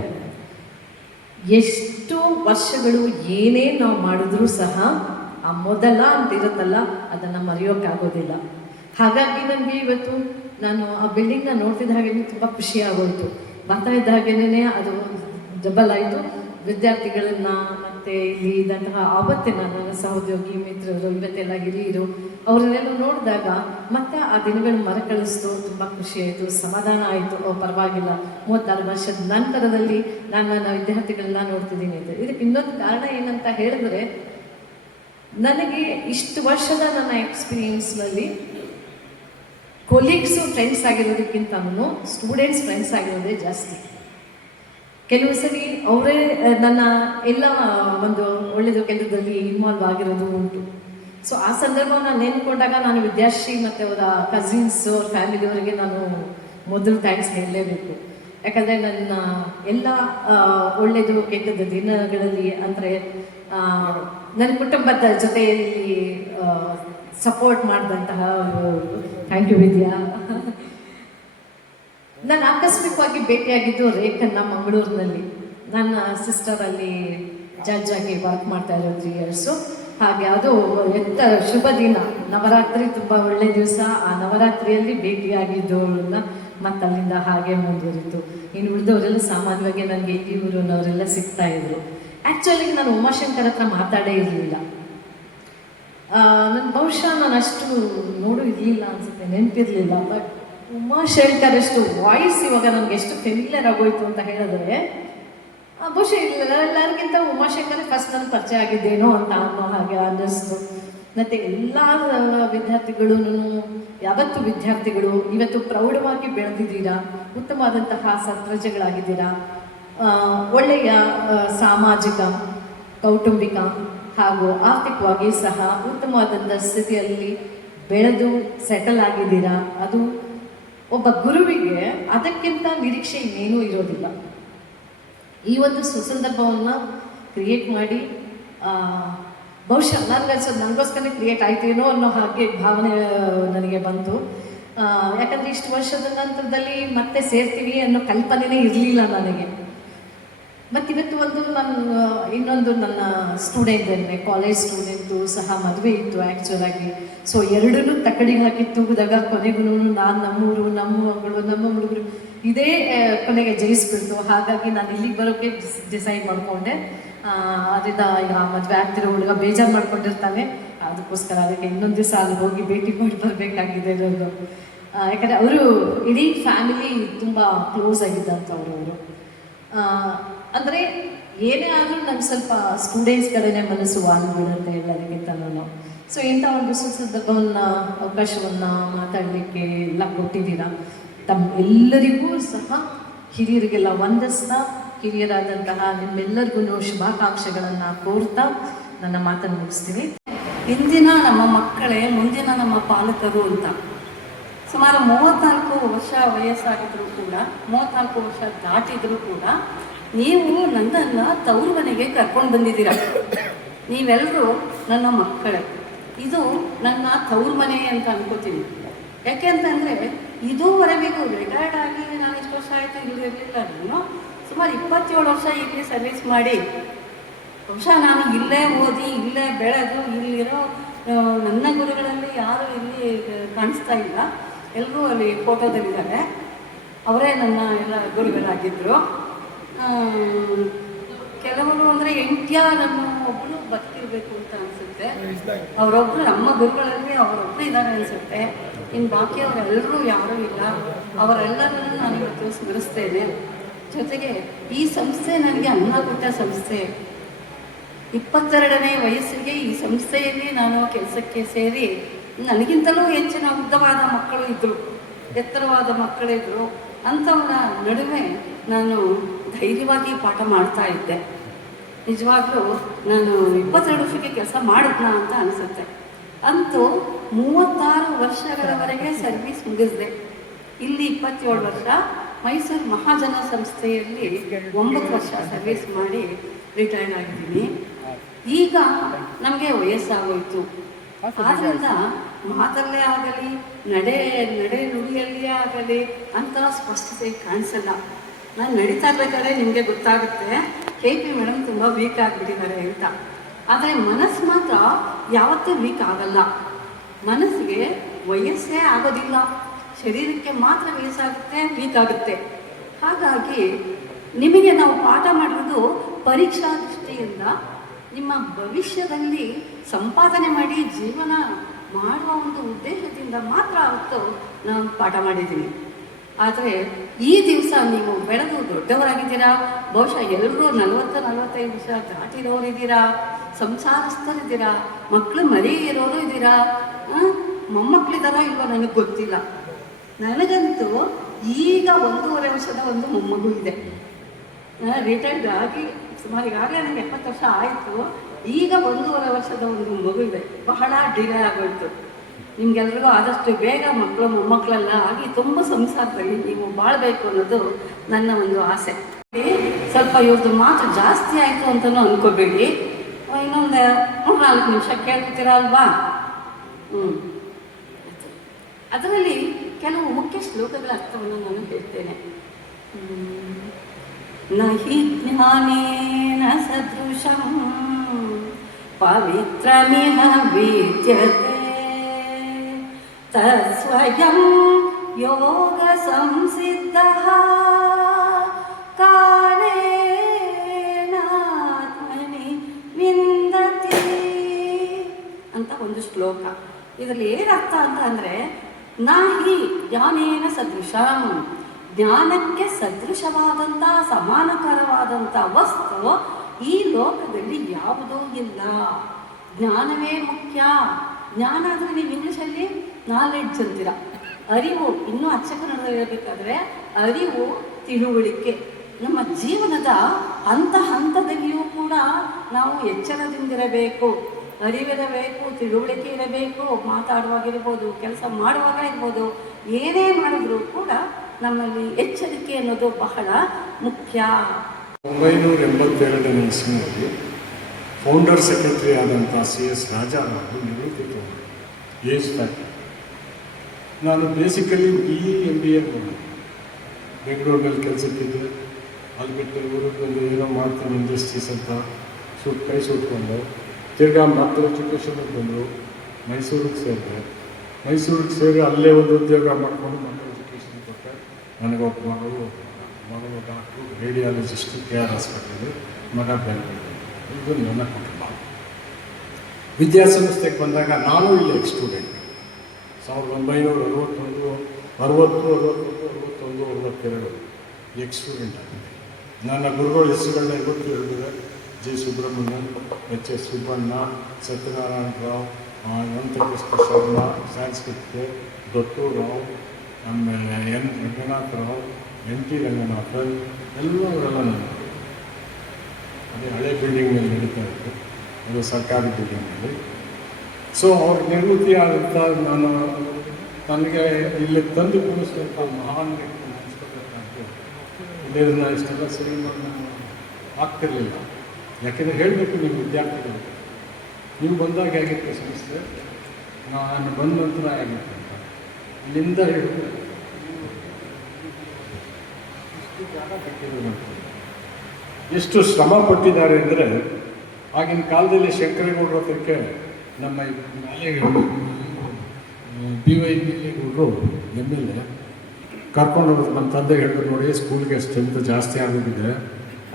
ಎಷ್ಟು ವರ್ಷಗಳು ಏನೇ ನಾವು ಮಾಡಿದ್ರೂ ಸಹ ಆ ಮೊದಲ ಅಂತ ಇರುತ್ತಲ್ಲ, ಅದನ್ನು ಮರೆಯೋಕ್ಕಾಗೋದಿಲ್ಲ. ಹಾಗಾಗಿ ನನಗೆ ಇವತ್ತು ನಾನು ಆ ಬಿಲ್ಡಿಂಗ್ನ ನೋಡ್ತಿದ್ದ ಹಾಗೆ ತುಂಬ ಖುಷಿ ಆಗೋಯಿತು. ಬರ್ತಾ ಇದ್ದ ಹಾಗೇನೆ ಅದು ಡಬಲ್ ಆಯಿತು. ವಿದ್ಯಾರ್ಥಿಗಳನ್ನು ಮತ್ತು ಇಲ್ಲಿ ಇದ್ದಂತಹ ಆವತ್ತಿನ ನನ್ನ ಸಹೋದ್ಯೋಗಿ ಮಿತ್ರರು, ಇವತ್ತೆಲ್ಲ ಹಿರಿಯರು, ಅವರನ್ನೆಲ್ಲ ನೋಡಿದಾಗ ಮತ್ತೆ ಆ ದಿನಗಳು ಮರಕಳಿಸ್ತು. ತುಂಬ ಖುಷಿ ಆಯಿತು, ಸಮಾಧಾನ ಆಯಿತು. ಪರವಾಗಿಲ್ಲ, 36 ವರ್ಷದ ನಂತರದಲ್ಲಿ ನಾನು ನನ್ನ ವಿದ್ಯಾರ್ಥಿಗಳನ್ನ ನೋಡ್ತಿದ್ದೀನಿ ಅಂತ. ಇದಕ್ಕೆ ಇನ್ನೊಂದು ಕಾರಣ ಏನಂತ ಹೇಳಿದ್ರೆ, ನನಗೆ ಇಷ್ಟು ವರ್ಷದ ನನ್ನ ಎಕ್ಸ್ಪೀರಿಯನ್ಸ್ನಲ್ಲಿ ಕೊಲೀಗ್ಸು ಫ್ರೆಂಡ್ಸ್ ಆಗಿರೋದಕ್ಕಿಂತನೂ ಸ್ಟೂಡೆಂಟ್ಸ್ ಫ್ರೆಂಡ್ಸ್ ಆಗಿರೋದೇ ಜಾಸ್ತಿ. ಕೆಲವು ಸರಿ ಅವರೇ ನನ್ನ ಎಲ್ಲ ಒಂದು ಒಳ್ಳೆಯದು ಕೆಲಸದಲ್ಲಿ ಇನ್ವಾಲ್ವ್ ಆಗಿರೋದು ಉಂಟು. ಸೊ ಆ ಸಂದರ್ಭವನ್ನು ನೆನ್ಕೊಂಡಾಗ ನಾನು ವಿದ್ಯಾಶ್ರೀ ಮತ್ತು ಅವರ ಕಸಿನ್ಸ್, ಅವ್ರ ಫ್ಯಾಮಿಲಿಯವರಿಗೆ ನಾನು ಮೊದಲು ಥ್ಯಾಂಕ್ಸ್ ಹೇಳಲೇಬೇಕು. ಯಾಕಂದರೆ ನನ್ನ ಎಲ್ಲ ಒಳ್ಳೆಯದು ಕೆಟ್ಟದ ದಿನಗಳಲ್ಲಿ, ಅಂದರೆ ನನ್ನ ಕುಟುಂಬದ ಜೊತೆಯಲ್ಲಿ ಸಪೋರ್ಟ್ ಮಾಡಿದಂತಹ, ಥ್ಯಾಂಕ್ ಯು ವಿದ್ಯಾ. ನಾನು ಆಕಸ್ಮಿಕವಾಗಿ ಭೇಟಿಯಾಗಿದ್ದು ರೇಖನ್ನ ಮಂಗಳೂರಿನಲ್ಲಿ. ನನ್ನ ಸಿಸ್ಟರಲ್ಲಿ ಜಡ್ಜ್ ಆಗಿ ವರ್ಕ್ ಮಾಡ್ತಾ ಇರೋ 3 ಇಯರ್ಸು. ಹಾಗೆ ಅದು ಎಂಥ ಶುಭ ದಿನ, ನವರಾತ್ರಿ ತುಂಬ ಒಳ್ಳೆಯ ದಿವಸ. ಆ ನವರಾತ್ರಿಯಲ್ಲಿ ಭೇಟಿಯಾಗಿದ್ದವ್ರನ್ನ ಮತ್ತು ಅಲ್ಲಿಂದ ಹಾಗೆ ಮುಂದುವರಿತು. ಇನ್ನು ಉಳಿದವರೆಲ್ಲ ಸಾಮಾನ್ಯವಾಗಿ ನನಗೆ ಇಲ್ಲಿ ಊರಿನವರೆಲ್ಲ ಸಿಗ್ತಾಯಿದ್ರು. ಆ್ಯಕ್ಚುಲಿ ನಾನು ಉಮಾಶಂಕರ್ ಹತ್ರ ಮಾತಾಡೇ ಇರಲಿಲ್ಲ. ನನ್ನ ಬಹುಶಃ ನಾನು ಅಷ್ಟು ನೋಡು ಇರಲಿಲ್ಲ ಅನಿಸುತ್ತೆ, ನೆನಪಿರಲಿಲ್ಲ. ಬಟ್ ಉಮಾಶಂಕರ್ ಅಷ್ಟು ವಾಯ್ಸ್ ಇವಾಗ ನನಗೆ ಎಷ್ಟು ಫೆಮಿಲಿಯರ್ ಆಗೋಯ್ತು ಅಂತ ಹೇಳಿದ್ರೆ, ಬಹುಶಃ ಎಲ್ಲರಿಗಿಂತ ಉಮಾಶಂಕರ್ ಫಸ್ಟ್ ನನಗೆ ಪರಿಚಯ ಆಗಿದ್ದೇನೋ ಅಂತ ಅನ್ನೋ ಹಾಗೆ ಅನ್ನಿಸ್ತು. ಮತ್ತು ಎಲ್ಲ ವಿದ್ಯಾರ್ಥಿಗಳೂ ಯಾವತ್ತು ವಿದ್ಯಾರ್ಥಿಗಳು ಇವತ್ತು ಪ್ರೌಢವಾಗಿ ಬೆಳೆದಿದ್ದೀರಾ, ಉತ್ತಮವಾದಂತಹ ಸತ್ಪ್ರಜೆಗಳಾಗಿದ್ದೀರಾ, ಒಳ್ಳೆಯ ಸಾಮಾಜಿಕ, ಕೌಟುಂಬಿಕ ಹಾಗೂ ಆರ್ಥಿಕವಾಗಿ ಸಹ ಉತ್ತಮವಾದಂಥ ಸ್ಥಿತಿಯಲ್ಲಿ ಬೆಳೆದು ಸೆಟಲ್ ಆಗಿದ್ದೀರಾ. ಅದು ಒಬ್ಬ ಗುರುವಿಗೆ ಅದಕ್ಕಿಂತ ನಿರೀಕ್ಷೆ ಇನ್ನೇನೂ ಇರೋದಿಲ್ಲ. ಈ ಒಂದು ಸುಸಂದರ್ಭವನ್ನು ಕ್ರಿಯೇಟ್ ಮಾಡಿ, ಬಹುಶಃ ನನಗನ್ಸೋದು ನನಗೋಸ್ಕರ ಕ್ರಿಯೇಟ್ ಆಯ್ತೇನೋ ಅನ್ನೋ ಹಾಗೆ ಭಾವನೆ ನನಗೆ ಬಂತು. ಯಾಕಂದರೆ ಇಷ್ಟು ವರ್ಷದ ನಂತರದಲ್ಲಿ ಮತ್ತೆ ಸೇರ್ತೀವಿ ಅನ್ನೋ ಕಲ್ಪನೆನೇ ಇರಲಿಲ್ಲ ನನಗೆ. ಮತ್ತು ಇವತ್ತು ಇನ್ನೊಂದು ನನ್ನ ಸ್ಟೂಡೆಂಟ್ ಕಾಲೇಜ್ ಸ್ಟೂಡೆಂಟು ಸಹ ಮದುವೆ ಇತ್ತು ಆ್ಯಕ್ಚುಲಾಗಿ. ಸೊ ಎರಡನ್ನೂ ತಕ್ಕಡಿಗೆ ಹಾಕಿ ತೂಗಿದಾಗ ಕೊನೆಗೂ ನಾನು ನಮ್ಮೂರು, ನಮ್ಮ ಮಗಳು, ನಮ್ಮ ಹುಡುಗರು ಇದೇ ಕೊನೆಗೆ ಜಯಿಸ್ಬಿಡ್ತು. ಹಾಗಾಗಿ ನಾನು ಇಲ್ಲಿಗೆ ಬರೋಕ್ಕೆ ಡಿಸೈಡ್ ಮಾಡಿಕೊಂಡೆ. ಅದರಿಂದ ಈಗ ಮದುವೆ ಆಗ್ತಿರೋ ಹುಡುಗ ಬೇಜಾರು ಮಾಡ್ಕೊಂಡಿರ್ತಾನೆ, ಅದಕ್ಕೋಸ್ಕರ ಅದಕ್ಕೆ ಇನ್ನೊಂದು ದಿವಸ ಅಲ್ಲಿ ಹೋಗಿ ಭೇಟಿ ಮಾಡಿ ಬರಬೇಕಾಗಿದೆ ಅನ್ನೋದು. ಯಾಕಂದರೆ ಅವರು ಇಡೀ ಫ್ಯಾಮಿಲಿ ತುಂಬ ಕ್ಲೋಸ್ ಆಗಿದ್ದಂಥವ್ರು ಅವರು. ಅಂದರೆ ಏನೇ ಆದರೂ ನಂಗೆ ಸ್ವಲ್ಪ ಸ್ಟೂಡೆಂಟ್ಸ್ ಕಡೆನೇ ಮನಸ್ಸು ವಾಲ್ಬಿಡುತ್ತೆ ಎಲ್ಲದಕ್ಕಿಂತಲೂ. ಸೊ ಇಂಥ ಒಂದು ಸಂದರ್ಭವನ್ನು, ಅವಕಾಶವನ್ನು ಮಾತಾಡಲಿಕ್ಕೆ ಎಲ್ಲ ಕೊಟ್ಟಿದ್ದೀರಾ. ತಮ್ಮೆಲ್ಲರಿಗೂ ಸಹ ಹಿರಿಯರಿಗೆಲ್ಲ ವಂದಿಸ್ತಾ, ಹಿರಿಯರಾದಂತಹ ನಿಮ್ಮೆಲ್ಲರಿಗೂ ಶುಭಾಕಾಂಕ್ಷೆಗಳನ್ನು ಕೋರ್ತಾ ನನ್ನ ಮಾತನ್ನು ಮುಗಿಸ್ತೀನಿ. ಇಂದಿನ ನಮ್ಮ ಮಕ್ಕಳೇ ಮುಂದಿನ ನಮ್ಮ ಪಾಲಕರು ಅಂತ. ಸುಮಾರು 34 ವರ್ಷ ವಯಸ್ಸಾಗಿದ್ರು ಕೂಡ, 34 ವರ್ಷ ದಾಟಿದ್ರು ಕೂಡ ನೀವು ನನ್ನನ್ನು ತವರು ಮನೆಗೆ ಕರ್ಕೊಂಡು ಬಂದಿದ್ದೀರ. ನೀವೆಲ್ಲರೂ ನನ್ನ ಮಕ್ಕಳೇ. ಇದು ನನ್ನ ತವರು ಮನೆ ಅಂತ ಅನ್ಕೋತೀನಿ. ಯಾಕೆ ಅಂತಂದರೆ ಇದುವರೆಗೂ ರಿಟೈರ್ಡ್ ಆಗಿ ನಾನು ಎಷ್ಟು ವರ್ಷ ಆಯಿತು ಇರಲಿಲ್ಲ. ನಾನು ಸುಮಾರು 27 ವರ್ಷ ಇಲ್ಲಿ ಸರ್ವಿಸ್ ಮಾಡಿ, ಬಹುಶಃ ನಾನು ಇಲ್ಲೇ ಓದಿ ಇಲ್ಲೇ ಬೆಳೆದು ಇಲ್ಲಿರೋ ನನ್ನ ಗುರುಗಳಲ್ಲಿ ಯಾರು ಇಲ್ಲಿ ಕಾಣಿಸ್ತಾ ಇಲ್ಲ. ಎಲ್ಲರೂ ಅಲ್ಲಿ ಫೋಟೋದಲ್ಲಿದ್ದಾರೆ. ಅವರೇ ನನ್ನ ಎಲ್ಲ ಗುರುಗಳಾಗಿದ್ದರು. ಕೆಲವರು ಅಂದರೆ NTR ಒಬ್ಬರು ಬದುಕಿರಬೇಕು ಅಂತ ಅನಿಸುತ್ತೆ. ಅವರೊಬ್ಬರು ನಮ್ಮ ಗುರುಗಳಲ್ಲಿ ಅವರೊಬ್ಬರು ಇದ್ದಾರೆ ಅನಿಸುತ್ತೆ. ಇನ್ನು ಬಾಕಿಯವರೆಲ್ಲರೂ ಯಾರೂ ಇಲ್ಲ. ಅವರೆಲ್ಲರನ್ನು ನಾನು ಇವತ್ತು ಸ್ಮರಿಸ್ತೇನೆ. ಜೊತೆಗೆ ಈ ಸಂಸ್ಥೆ ನನಗೆ ಅನ್ನ ಕೊಟ್ಟ ಸಂಸ್ಥೆ. 22ನೇ ವಯಸ್ಸಿಗೆ ಈ ಸಂಸ್ಥೆಯಲ್ಲಿ ನಾನು ಕೆಲಸಕ್ಕೆ ಸೇರಿ ನನಗಿಂತಲೂ ಹೆಚ್ಚಿನ ಉದ್ದವಾದ ಮಕ್ಕಳು ಇದ್ದರು, ಎತ್ತರವಾದ ಮಕ್ಕಳಿದ್ದರು. ಅಂಥವರ ನಡುವೆ ನಾನು ಧೈರ್ಯವಾಗಿ ಪಾಠ ಮಾಡ್ತಾ ಇದ್ದೆ. ನಿಜವಾಗ್ಲೂ ನಾನು 22 ವರ್ಷಕ್ಕೆ ಕೆಲಸ ಮಾಡಿದ್ನ ಅಂತ ಅನಿಸುತ್ತೆ. ಅಂತೂ 36 ವರ್ಷಗಳವರೆಗೆ ಸರ್ವಿಸ್ ಮುಗಿಸಿದೆ. ಇಲ್ಲಿ 27 ವರ್ಷ, ಮೈಸೂರು ಮಹಾಜನ ಸಂಸ್ಥೆಯಲ್ಲಿ 9 ವರ್ಷ ಸರ್ವಿಸ್ ಮಾಡಿ ರಿಟೈರ್ಡ್ ಆಗಿದ್ದೀನಿ. ಈಗ ನಮಗೆ ವಯಸ್ಸಾಗೋಯ್ತು. ಆದ್ದರಿಂದ ಮಾತಲ್ಲೇ ಆಗಲಿ, ನಡೆ ನುಡಿಯಲ್ಲೇ ಆಗಲಿ ಅಂತ ಸ್ಪಷ್ಟತೆ ಕಾಣಿಸಲ್ಲ. ನಾನು ನಡೀತಾ ಇರ್ಬೇಕಾದ್ರೆ ನಿಮಗೆ ಗೊತ್ತಾಗುತ್ತೆ KP ಮೇಡಮ್ ತುಂಬ ವೀಕ್ ಆಗಿಬಿಟ್ಟಿದ್ದಾರೆ ಅಂತ. ಆದರೆ ಮನಸ್ಸು ಮಾತ್ರ ಯಾವತ್ತೂ ವೀಕ್ ಆಗಲ್ಲ. ಮನಸ್ಸಿಗೆ ವಯಸ್ಸೇ ಆಗೋದಿಲ್ಲ, ಶರೀರಕ್ಕೆ ಮಾತ್ರ ವಯಸ್ಸಾಗುತ್ತೆ, ವೀಕ್ ಆಗುತ್ತೆ. ಹಾಗಾಗಿ ನಿಮಗೆ ನಾವು ಪಾಠ ಮಾಡಿರೋದು ಪರೀಕ್ಷಾ ದೃಷ್ಟಿಯಿಂದ ನಿಮ್ಮ ಭವಿಷ್ಯದಲ್ಲಿ ಸಂಪಾದನೆ ಮಾಡಿ ಜೀವನ ಮಾಡುವ ಒಂದು ಉದ್ದೇಶದಿಂದ ಮಾತ್ರ ಅವತ್ತು ನಾನು ಪಾಠ ಮಾಡಿದ್ದೀನಿ. ಆದರೆ ಈ ದಿವಸ ನೀವು ಬೆಳೆದು ದೊಡ್ಡವರಾಗಿದ್ದೀರಾ. ಬಹುಶಃ ಎಲ್ಲರೂ 40-45 ವರ್ಷ ದಾಟಿರೋರಿದ್ದೀರಾ, ಸಂಸಾರಸ್ಥರಿದ್ದೀರಾ, ಮಕ್ಕಳು ಮರಿ ಇರೋರು ಇದ್ದೀರಾ, ಮೊಮ್ಮಕ್ಕಳಿದ್ದಾರೋ ಇಲ್ವೋ ನನಗೆ ಗೊತ್ತಿಲ್ಲ. ನನಗಂತೂ ಈಗ 1.5 ವರ್ಷದ ಒಂದು ಮೊಮ್ಮಗು ಇದೆ. ರಿಟೈರ್ಡ್ ಆಗಿ ಸುಮಾರು ಈಗಾಗಲೇ ನನಗೆ 70 ವರ್ಷ ಆಯಿತು. ಈಗ 1.5 ವರ್ಷದ ಒಂದು ಮಗು ಇದೆ. ಬಹಳ ಡಿಲೇ ಆಗೋಯ್ತು. ನಿಮಗೆಲ್ರಿಗೂ ಆದಷ್ಟು ಬೇಗ ಮಕ್ಕಳು ಮೊಮ್ಮಕ್ಕಳೆಲ್ಲ ಆಗಿ ತುಂಬ ಸಂಸಾರದಲ್ಲಿ ನೀವು ಬಾಳಬೇಕು ಅನ್ನೋದು ನನ್ನ ಒಂದು ಆಸೆ. ಸ್ವಲ್ಪ ಇವ್ರದ್ದು ಮಾತು ಜಾಸ್ತಿ ಆಯಿತು ಅಂತಲೂ ಅಂದ್ಕೋಬೇಡಿ. ಇನ್ನೊಂದು 3-4 ನಿಮಿಷ ಕೇಳ್ತೀರಾ ಅಲ್ವಾ? ಅದರಲ್ಲಿ ಕೆಲವು ಮುಖ್ಯ ಶ್ಲೋಕಗಳ ಅರ್ಥವನ್ನು ನಾನು ಹೇಳ್ತೇನೆ. ನಹಿ ಜ್ಞಾನೇನ ಸದೃಶಂ ಪವಿತ್ರಮಿಹ ವಿದ್ಯತೆ ತತ್ಸ್ವಯಂ ಯೋಗ ಸಂಸಿದ್ಧಃ ಕಾಲೇನಾತ್ಮನಿ ವಿಂದತಿ ಅಂತ ಒಂದು ಶ್ಲೋಕ. ಇದರಲ್ಲಿ ಏನರ್ಥ ಅಂತ ಅಂದರೆ, ನಾಹಿ ಜ್ಞಾನೇನ ಸದೃಶಂ, ಜ್ಞಾನಕ್ಕೆ ಸದೃಶವಾದಂಥ ಸಮಾನಕರವಾದಂಥ ವಸ್ತು ಈ ಲೋಕದಲ್ಲಿ ಯಾವುದೂ ಇಲ್ಲ. ಜ್ಞಾನವೇ ಮುಖ್ಯ. ಜ್ಞಾನ ಅಂದರೆ ನೀವು ಇಂಗ್ಲೀಷಲ್ಲಿ ನಾಲೆಡ್ಜ್ ಅಂತೀರ. ಅರಿವು, ಇನ್ನೂ ಅಚ್ಚ ಕನ್ನಡದಲ್ಲಿ ಹೇಳಬೇಕಾದ್ರೆ ಅರಿವು, ತಿಳುವಳಿಕೆ. ನಮ್ಮ ಜೀವನದ ಹಂತದಲ್ಲಿಯೂ ಕೂಡ ನಾವು ಎಚ್ಚರದಿಂದಿರಬೇಕು. ಅರಿವಿರಬೇಕು, ತಿಳುವಳಿಕೆ ಇರಬೇಕು. ಮಾತಾಡುವಾಗಿರ್ಬೋದು, ಕೆಲಸ ಮಾಡುವಾಗ ಇರ್ಬೋದು, ಏನೇ ಮಾಡಿದ್ರೂ ಕೂಡ ನಮ್ಮಲ್ಲಿ ಎಚ್ಚರಿಕೆ ಅನ್ನೋದು ಬಹಳ ಮುಖ್ಯ. 1982ನೇ ಇಸ್ವಿಯಲ್ಲಿ ಫೌಂಡರ್ ಸೆಕ್ರೆಟರಿ ಆದಂಥ CS ರಾಜಾ ಅವರು ನಿವೃತ್ತಿ ತಗೊಂಡು ಏಜ್ ಫ್ಯಾಕ್ಟರ್. ನಾನು ಬೇಸಿಕಲಿ BE MBA ಮಾಡಿದೆ. ಬೆಂಗಳೂರಿನಲ್ಲಿ ಕೆಲಸಕ್ಕಿದ್ದೆ. ಅಲ್ಲಿ ಬಿಟ್ಟು ಊರಿಗೆ ಏನೋ ಮಾಡ್ತೀನಿ ಇಂಡಸ್ಟ್ರೀಸ್ ಅಂತ ಕೈ ಸುಟ್ಕೊಂಡು ತಿರ್ಗಾ ಮತ್ತೆ ಎಜುಕೇಷನ್ಗೆ ಬಂದರು. ಮೈಸೂರಿಗೆ ಸೇರಿದೆ. ಮೈಸೂರಿಗೆ ಸೇರಿ ಅಲ್ಲೇ ಒಂದು ಉದ್ಯೋಗ ಮಾಡಿಕೊಂಡು ಮತ್ತೆ ಎಜುಕೇಷನ್ ಕೊಟ್ಟೆ. ನನಗೊಬ್ಬ ಮಗಳು ಡಾಕ್ಟ್ರು, ರೇಡಿಯಾಲಜಿಸ್ಟು KR ಹಾಸ್ಪಿಟಲಲ್ಲಿ, ಮಗ ಬೆಂಗಳೂರು. ಇದು ನನ್ನ ಕುಟುಂಬ. ವಿದ್ಯಾಸಂಸ್ಥೆಗೆ ಬಂದಾಗ ನಾನು ಇಲ್ಲಿ ಎಕ್ಸ್ ಸ್ಟೂಡೆಂಟ್. 1961, 62 ಎಕ್ಸ್ ಸ್ಟೂಡೆಂಟ್ ಆಗಿದೆ. ನನ್ನ ಗುರುಗಳ ಹೆಸರುಗಳನ್ನ ಇವತ್ತು ಹೇಳಿದ್ರೆ G. ಸುಬ್ರಹ್ಮಣ್ಯನ್, HS. ಸುಬ್ಬಣ್ಣ, ಸತ್ಯನಾರಾಯಣ ರಾವ್, ವೆಂಕಟೇಶ್ವರ ಶರ್ಮಾ ಸಂಸ್ಕೃತಿಗೆ, ದತ್ತೂರಾವ್, ಆಮೇಲೆ N. ರಂಗನಾಥ ರಾವ್, NT ರಂಗನಾಥನ್, ಎಲ್ಲವರೆಲ್ಲ ನಾನು ಅದೇ ಹಳೆ ಬಿಲ್ಡಿಂಗ್ನಲ್ಲಿ ನಡೀತಾ ಇತ್ತು. ಅದು ಸರ್ಕಾರಿ ಬಿಲ್ಡಿಂಗ್ನಲ್ಲಿ. ಸೊ ಅವ್ರ ನಿವೃತ್ತಿ ಆದಂಥ ನಾನು ನನಗೆ ಇಲ್ಲಿ ತಂದು ಕೂರಿಸಿದಂಥ ಮಹಾನ್ ವ್ಯಕ್ತಿ ನೆನೆಸ್ಕೋಬೇಕಾದ್ದು ಇಲ್ಲಿನ ಇಷ್ಟೆಲ್ಲ ಸಿನಿಮಾನ ಆಗ್ತಿರಲಿಲ್ಲ. ಯಾಕೆಂದರೆ ಹೇಳಬೇಕು ನೀವು ವಿದ್ಯಾರ್ಥಿಗಳು, ನೀವು ಬಂದಾಗ ಆಗಿತ್ತು ಸಂಸ್ಥೆ, ನಾನು ಬಂದ ನಂತರ ಆಗಿತ್ತು ಅಂತ ಇಲ್ಲಿಂದ ಹೇಳಿದ್ರೆ ಇಷ್ಟು ಜಾಗ ಕಟ್ಟಿದ್ರು ಅಂತ ಎಷ್ಟು ಶ್ರಮ ಪಟ್ಟಿದ್ದಾರೆ ಅಂದರೆ, ಆಗಿನ ಕಾಲದಲ್ಲಿ ಶಂಕರೇಗೌಡರ ಹತ್ರಕ್ಕೆ ನಮ್ಮ BY ಗೌಡರು MLA ಕರ್ಕೊಂಡೋದ್ರು. ನಮ್ಮ ತಂದೆ ಹೇಳಿದ್ರು, ನೋಡಿ ಸ್ಕೂಲ್ಗೆ ಸ್ಟ್ರೆಂತ್ ಜಾಸ್ತಿ ಆಗೋಗಿದೆ,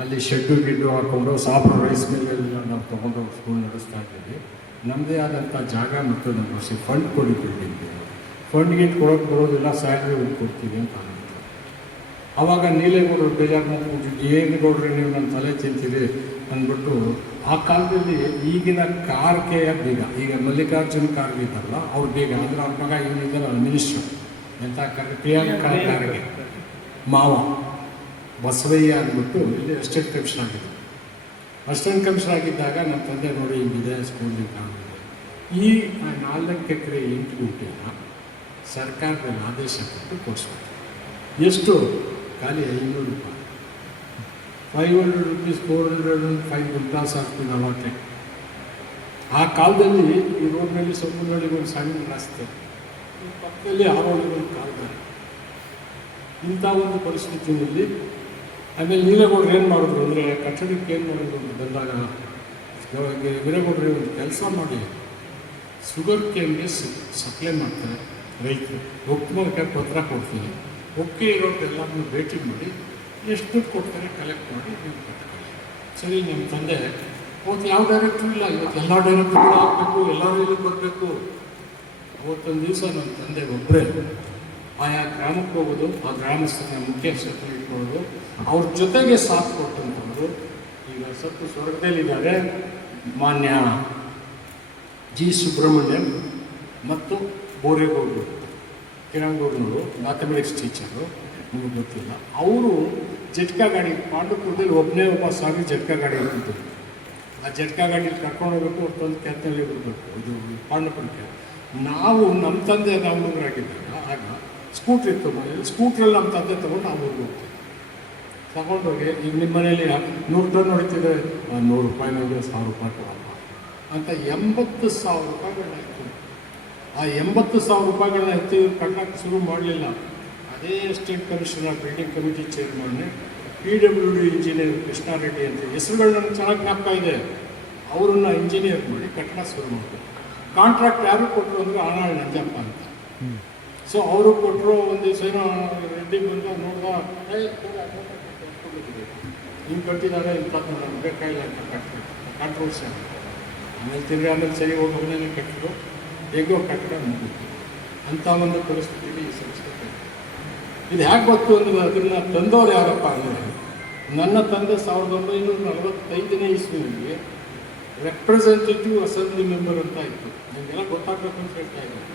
ಅಲ್ಲಿ ಶೆಡ್ಡು ಗಿಡ್ಡು ಹಾಕ್ಕೊಂಡು ಸಾಫ್ಟ್ ರೈಸ್ ಮೇಲೆಲ್ಲ ನಾವು ತೊಗೊಂಡು ಸ್ಕೂಲ್ ನಡೆಸ್ತಾ ಇದ್ದೀವಿ, ನಮ್ಮದೇ ಆದಂಥ ಜಾಗ ಮತ್ತು ನಮ್ಮ ಫಂಡ್ ಕೊಡಿ ಬಿಲ್ಡಿಂಗ್ಗೆ, ಫಂಡ್ ಗಿಟ್ ಕೊಡೋಕ್ಕೆ ಬರೋದಿಲ್ಲ, ಸ್ಯಾಲ್ರಿ ಒಂದು ಕೊಡ್ತೀವಿ ಅಂತ ಅಂದ್ರು. ಆವಾಗ ನೀಲೇಗೌಡರು ಬೇಜಾರು ಮಾಡ್ಬಿಟ್ಟು, ಏನು ಗೌಡ್ರಿ ನೀವು ನನ್ನ ತಲೆ ತಿಂತೀರಿ ಅಂದ್ಬಿಟ್ಟು, ಆ ಕಾಲದಲ್ಲಿ ಈಗಿನ ಕಾರ್ಗೆಯ ಬೀಗ, ಈಗ ಮಲ್ಲಿಕಾರ್ಜುನ್ ಖರ್ಗೆ ಇದ್ದಾರಲ್ಲ ಅವ್ರ ಬೀಗ, ಅಂದರೆ ಅವ್ರ ಮಗ ಇವನಿದ್ದಾರೆ ಮಿನಿಸ್ಟ್ರು ಎಂಥ ಪ್ರಿಯಾಂಕಾ ಖರ್ಗೆ ಮಾವ ಬಸವಯ್ಯ ಅಂದ್ಬಿಟ್ಟು ಇಲ್ಲಿ ಅಸಿಸ್ಟೆಂಟ್ ಕಮಿಷನರ್ ಆಗಿದ್ದರು. ಅಸಿಸ್ಟೆಂಟ್ ಕಮಿಷನರ್ ಆಗಿದ್ದಾಗ ನಮ್ಮ ತಂದೆ ನೋಡಿ ಹಿಂಗಿದೆ ಸ್ಕೂಲಿಗೆ ಕಾಣಿದೆ, ಈ 4 ಎಕರೆ 8 ಗುಂಟೆನ ಸರ್ಕಾರದಲ್ಲಿ ಆದೇಶ ಕೊಟ್ಟು ಕೊಡಿಸ್ಬೇಕು. ಎಷ್ಟು? ಖಾಲಿ 500 ರೂಪಾಯಿ, 500 rupees, 400, 5 ಗುಂಟಾಸ್ ಆಗ್ತದೆ ಅವಾಗಲೇ. ಆ ಕಾಲದಲ್ಲಿ ಈ ರೋಡ್ನಲ್ಲಿ ಸೊಪ್ಪುಗಳಿಗೆ ಒಂದು ಸಣ್ಣ ರಸ್ತೆ, ಈ ಪಕ್ಕದಲ್ಲಿ ಆರೋಳಿಗೊಂದು ಕಾಲ್ದಾರಿ, ಇಂಥ ಒಂದು ಪರಿಸ್ಥಿತಿಯಲ್ಲಿ ಆಮೇಲೆ ನೀಲೇಗೌಡರು ಏನು ಮಾಡಿದ್ರು ಅಂದರೆ, ಕಟ್ಟಡಕ್ಕೆ ಏನು ಮಾಡಿದ್ರು ಅಂತ ಬಂದಾಗ ವೀರೇಗೌಡರು ಒಂದು ಕೆಲಸ ಮಾಡಿ ಶುಗರ್ ಕೇನ್ಗೆ ಸಪ್ಲೈ ಮಾಡ್ತಾರೆ ರೈತರು, ಒಕ್ಕಲಿಗರಿಗೆ ಪತ್ರ ಕೊಡ್ತೀನಿ, ಒಕ್ಕೆ ಇರೋದೆಲ್ಲರನ್ನು ಭೇಟಿ ಮಾಡಿ ಎಷ್ಟು ದುಡ್ಡು ಕೊಡ್ತಾರೆ ಕಲೆಕ್ಟ್ ಮಾಡಿ ನೀವು ಕೊಡ್ತಾರೆ. ಸರಿ, ನಮ್ಮ ತಂದೆ ಅವತ್ತು ಯಾವ ಡೈರೆಕ್ಟ್ರು ಇಲ್ಲ, ಇವತ್ತು ಎಲ್ಲ ಡೈರೆಕ್ಟ್ರುಗಳು ಆಗಬೇಕು, ಎಲ್ಲರೂ ಇಲ್ಲಿಗೆ ಬರಬೇಕು. ಅವತ್ತೊಂದು ದಿವಸ ನಮ್ಮ ತಂದೆ ಒಬ್ಬರೇ ಆಯಾ ಗ್ರಾಮಕ್ಕೆ ಹೋಗೋದು, ಆ ಗ್ರಾಮಸ್ಥರ ಮುಖ್ಯಸ್ಥರು ಇಟ್ಕೊಳ್ಳೋದು, ಅವ್ರ ಜೊತೆಗೆ ಸಾಥ್ ಕೊಟ್ಟಂಥವ್ರು ಈಗ ಸ್ವಲ್ಪ ಸ್ವರ್ಗದಲ್ಲಿದ್ದಾರೆ ಮಾನ್ಯ G. ಸುಬ್ರಹ್ಮಣ್ಯಂ ಮತ್ತು ಬೋರೇಗೌಡರು, ಕಿರಣಗೌಡರು ಮ್ಯಾಥಮೆಟಿಕ್ಸ್ ಟೀಚರು, ನಿಮಗೆ ಗೊತ್ತಿಲ್ಲ. ಅವರು ಜಟ್ಕಾ ಗಾಡಿ ಪಾಂಡುಪುರದಲ್ಲಿ ಒಬ್ಬ ಸ್ವಾಮಿ ಜಟ್ಕಾ ಗಾಡಿ ಇರ್ತಿದ್ರು. ಆ ಜಟ್ಕಾ ಗಾಡಿಯಲ್ಲಿ ಕರ್ಕೊಂಡು ಹೋಗ್ಬೇಕು, ಅವ್ರದ್ದೊಂದು ಕೆತ್ತಲ್ಲಿ ಬರಬೇಕು, ಇದು ಪಾಂಡುಪುರಕ್ಕೆ. ನಾವು ನಮ್ಮ ತಂದೆ ನಾವು ಹುಡುಗರಾಗಿದ್ದಾಗ ಆಗ ಸ್ಕೂಟ್ರ್ ಇತ್ತು ಮನೇಲಿ, ಸ್ಕೂಟ್ರಲ್ಲಿ ನಮ್ಮ ತಂದೆ ತೊಗೊಂಡು ನಾವು ಊರಿಗೆ ಹೋಗ್ತೀವಿ. ತಗೊಂಡೋಗಿ ಈಗ ನಿಮ್ಮ ಮನೇಲಿ 100 ಟನ್ ಹೊಡಿತಿದೆ, 100 ರೂಪಾಯಿನಾಗೆ 1000 ರೂಪಾಯಿ ಕೊಡಪ್ಪ ಅಂತ 80,000 ರೂಪಾಯಿಗಳನ್ನ ಇತ್ತು. ಆ 80,000 ರೂಪಾಯಿಗಳನ್ನ ಎತ್ತಿ ಕಟ್ಟಕ್ಕೆ ಶುರು ಮಾಡಲಿಲ್ಲ. ಅದೇ assistant commissioner, building committee chairman, PWD engineer Krishna Reddy ಅಂತ ಹೆಸರುಗಳು ನನಗೆ ಚೆನ್ನಾಗಿ ಜ್ಞಾಪಕ ಇದೆ. ಅವರನ್ನು ಇಂಜಿನಿಯರ್ ಮಾಡಿ ಕಟ್ಟಡ ಶುರು ಮಾಡಿದ್ರು. ಕಾಂಟ್ರಾಕ್ಟ್ ಯಾರು ಕೊಟ್ಟರು ಅಂದರೆ ಆನಾಳ್ ನಂಜಪ್ಪ ಅಂತ. ಸೊ ಅವರು ಕೊಟ್ಟರು. ಒಂದು ದಿವಸ ಏನೋ ರೆಡ್ಡಿ ಬಂದು ನೋಡ್ದ, ಹಿಂಗೆ ಕಟ್ಟಿದ್ದಾರೆ, ಇಂಥದ್ದು ನನಗೆ ಬೇಕಾಗಿಲ್ಲ ಅಂತ ಕಟ್ಟಬೇಕು, ಕಾಂಟ್ರವರ್ಸಿ ಆಗುತ್ತೆ. ಆಮೇಲೆ ಸರಿ ಹೋಗಿ ಅವನೇನೆ ಕಟ್ಟಿದ್ರು, ಹೇಗೋ ಕಟ್ಟಡ ಮುಗಿತು. ಅಂಥ ಒಂದು ಪರಿಸ್ಥಿತಿಗೆ ಈ ಸಂಸ್ಥೆ ಇದು ಹೇಗೆ ಗೊತ್ತು ಅಂದರೆ, ಅದನ್ನು ತಂದವರು ಯಾರಪ್ಪ ಅಂದರೆ, ನನ್ನ ತಂದೆ 1945ನೇ ಇಸ್ವಿಯಲ್ಲಿ ರೆಪ್ರೆಸೆಂಟೇಟಿವ್ ಅಸೆಂಬ್ಲಿ ಮೆಂಬರ್ ಅಂತ ಇತ್ತು. ನಿಮಗೆಲ್ಲ ಗೊತ್ತಾಗಬೇಕು ಅಂತ ಹೇಳ್ತಾ ಇದ್ದೀನಿ.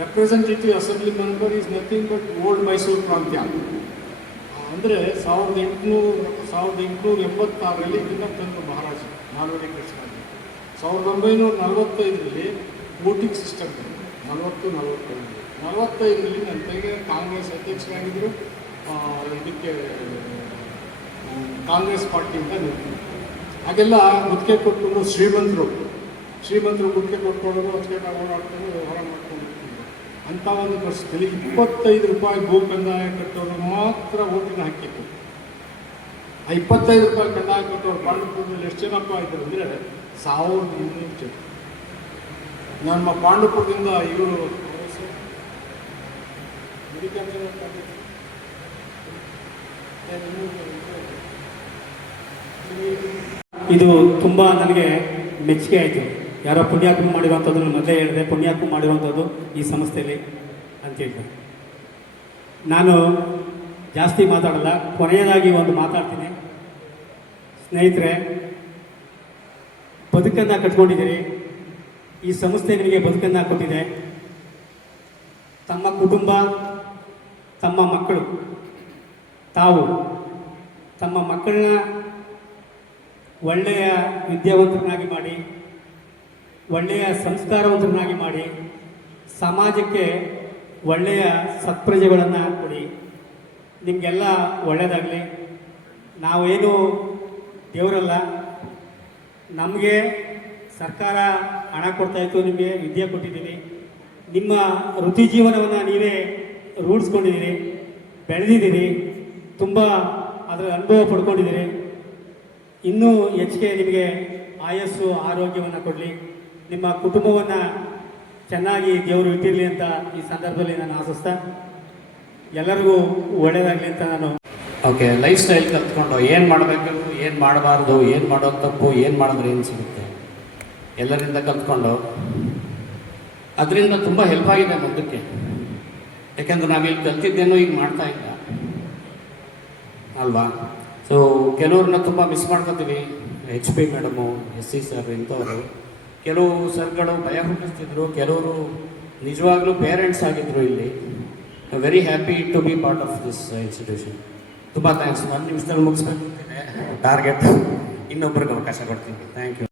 Representative assembly member is nothing but old Mysuru ಪ್ರಾಂತ್ಯ. ಅಂದರೆ 1886ರಲ್ಲಿ ಇದನ್ನು ತಂದು ಮಹಾರಾಜ ನಾಲ್ವಡಿ ಕೃಷ್ಣ. 1945ರಲ್ಲಿ ವೋಟಿಂಗ್ ಸಿಸ್ಟಮ್ 45ರಲ್ಲಿ ನನ್ನ ತಂಗಿ ಕಾಂಗ್ರೆಸ್ ಅಧ್ಯಕ್ಷರಾಗಿದ್ದರು. ಇದಕ್ಕೆ ಕಾಂಗ್ರೆಸ್ ಪಾರ್ಟಿಯಿಂದ ನಿಂತಿದ್ರು. ಹಾಗೆಲ್ಲ ಗುತ್ತಿಗೆ ಕೊಟ್ಕೊಂಡು ಶ್ರೀಮಂತರು ಗುತ್ತಿಗೆ ಕೊಟ್ಕೊಳ್ಳೋದು, ಅಷ್ಟೇ ಓಡಾಡ್ಕೊಂಡು ವ್ಯವಹಾರ ಮಾಡ್ಕೊಂಡು ಇರ್ತಿದ್ರು. ಅಂಥ ಒಂದು ಪರಿಸ್ಥಿತಿಯಲ್ಲಿ 25 ರೂಪಾಯಿ ಭೂ ಕಂದಾಯ ಕಟ್ಟೋರು ಮಾತ್ರ ಓಟಿನ ಹಾಕಿತ್ತು. ಆ 25 ರೂಪಾಯಿ ಕಂದಾಯ ಕಟ್ಟೋರು ಪಾಂಡುಪುರದಲ್ಲಿ ಎಷ್ಟು ಜನಪ್ಪ ಇದ್ರು ಅಂದರೆ 1200 ಜನ. ನಮ್ಮ ಪಾಂಡುಪುರದಿಂದ ಇವರು ಇದು ತುಂಬ ನನಗೆ ಮೆಚ್ಚುಗೆ ಆಯಿತು. ಯಾರೋ ಪುಣ್ಯಾತ್ಮ ಮಾಡಿರುವಂಥದ್ದು, ಮೊದಲೇ ಹೇಳಿದೆ, ಪುಣ್ಯಾತ್ಮ ಮಾಡಿರುವಂಥದ್ದು ಈ ಸಂಸ್ಥೆಯಲ್ಲಿ ಅಂತ ಹೇಳ್ತಾರೆ. ನಾನು ಜಾಸ್ತಿ ಮಾತಾಡಲ್ಲ, ಕೊನೆಯದಾಗಿ ಒಂದು ಮಾತಾಡ್ತೀನಿ. ಸ್ನೇಹಿತರೆ, ಬದುಕನ್ನು ಕಟ್ಕೊಂಡಿದ್ದೀರಿ. ಈ ಸಂಸ್ಥೆ ನಿಮಗೆ ಬದುಕನ್ನು ಕೊಟ್ಟಿದೆ. ತಮ್ಮ ಕುಟುಂಬ, ತಮ್ಮ ಮಕ್ಕಳು, ತಾವು ತಮ್ಮ ಮಕ್ಕಳನ್ನ ಒಳ್ಳೆಯ ವಿದ್ಯಾವಂತರನ್ನಾಗಿ ಮಾಡಿ, ಒಳ್ಳೆಯ ಸಂಸ್ಕಾರವಂತರನ್ನಾಗಿ ಮಾಡಿ, ಸಮಾಜಕ್ಕೆ ಒಳ್ಳೆಯ ಸತ್ಪ್ರಜೆಗಳನ್ನು ಕೊಡಿ. ನಿಮಗೆಲ್ಲ ಒಳ್ಳೆಯದಾಗಲಿ. ನಾವೇನು ದೇವರಲ್ಲ, ನಮಗೆ ಸರ್ಕಾರ ಹಣ ಕೊಡ್ತಾಯಿತ್ತು, ನಿಮಗೆ ವಿದ್ಯೆ ಕೊಟ್ಟಿದ್ದೀವಿ. ನಿಮ್ಮ ವೃತ್ತಿ ಜೀವನವನ್ನು ನೀವೇ ರೂಢಿಸ್ಕೊಂಡಿದ್ದೀರಿ, ಬೆಳೆದಿದ್ದೀರಿ, ತುಂಬ ಅದರ ಅನುಭವ ಪಡ್ಕೊಂಡಿದ್ದೀರಿ. ಇನ್ನೂ ಹೆಚ್ಚಿಗೆ ನಿಮಗೆ ಆಯಸ್ಸು ಆರೋಗ್ಯವನ್ನು ಕೊಡಲಿ. ನಿಮ್ಮ ಕುಟುಂಬವನ್ನು ಚೆನ್ನಾಗಿ ದೇವರು ಇಟ್ಟಿರಲಿ ಅಂತ ಈ ಸಂದರ್ಭದಲ್ಲಿ ನಾನು ಆಶಿಸ್ತಾ ಎಲ್ಲರಿಗೂ ಒಳ್ಳೆಯದಾಗಲಿ ಅಂತ ನಾನು. ಓಕೆ, ಲೈಫ್ ಸ್ಟೈಲ್ ಕಲ್ತ್ಕೊಂಡು ಏನು ಮಾಡಬೇಕು, ಏನು ಮಾಡಬಾರ್ದು, ಏನು ಮಾಡೋದು ತಪ್ಪು, ಏನು ಮಾಡಿದ್ರೆ ಏನು ಸಿಗುತ್ತೆ ಎಲ್ಲರಿಂದ ಕಲ್ತ್ಕೊಂಡು ಅದರಿಂದ ತುಂಬ ಹೆಲ್ಪ್ ಆಗಿದೆ ಮುಂದಕ್ಕೆ. ಯಾಕೆಂದ್ರೆ ನಾವಿಲ್ಲಿ ಕಲ್ತಿದ್ದೇನೋ ಈಗ ಮಾಡ್ತಾ ಇಲ್ಲ ಅಲ್ವಾ. ಸೊ ಕೆಲವ್ರನ್ನ ತುಂಬ ಮಿಸ್ ಮಾಡ್ಕೊತೀವಿ. HP ಮೇಡಮು, SC ಸರ್ ಇಂಥವರು. ಕೆಲವು ಸರ್ಗಳು ಭಯ ಹುಟ್ಟಿಸ್ತಿದ್ರು, ಕೆಲವರು ನಿಜವಾಗ್ಲೂ ಪೇರೆಂಟ್ಸ್ ಆಗಿದ್ರು. ಇಲ್ಲಿ very happy to be part of this institution. ತುಂಬ ಥ್ಯಾಂಕ್ಸ್. 1 ನಿಮಿಷದಲ್ಲಿ ಮುಗಿಸ್ಬೇಕು ಟಾರ್ಗೆಟ್. ಇನ್ನೊಬ್ಬರಿಗೆ ಅವಕಾಶ ಕೊಡ್ತೀನಿ. Thank you.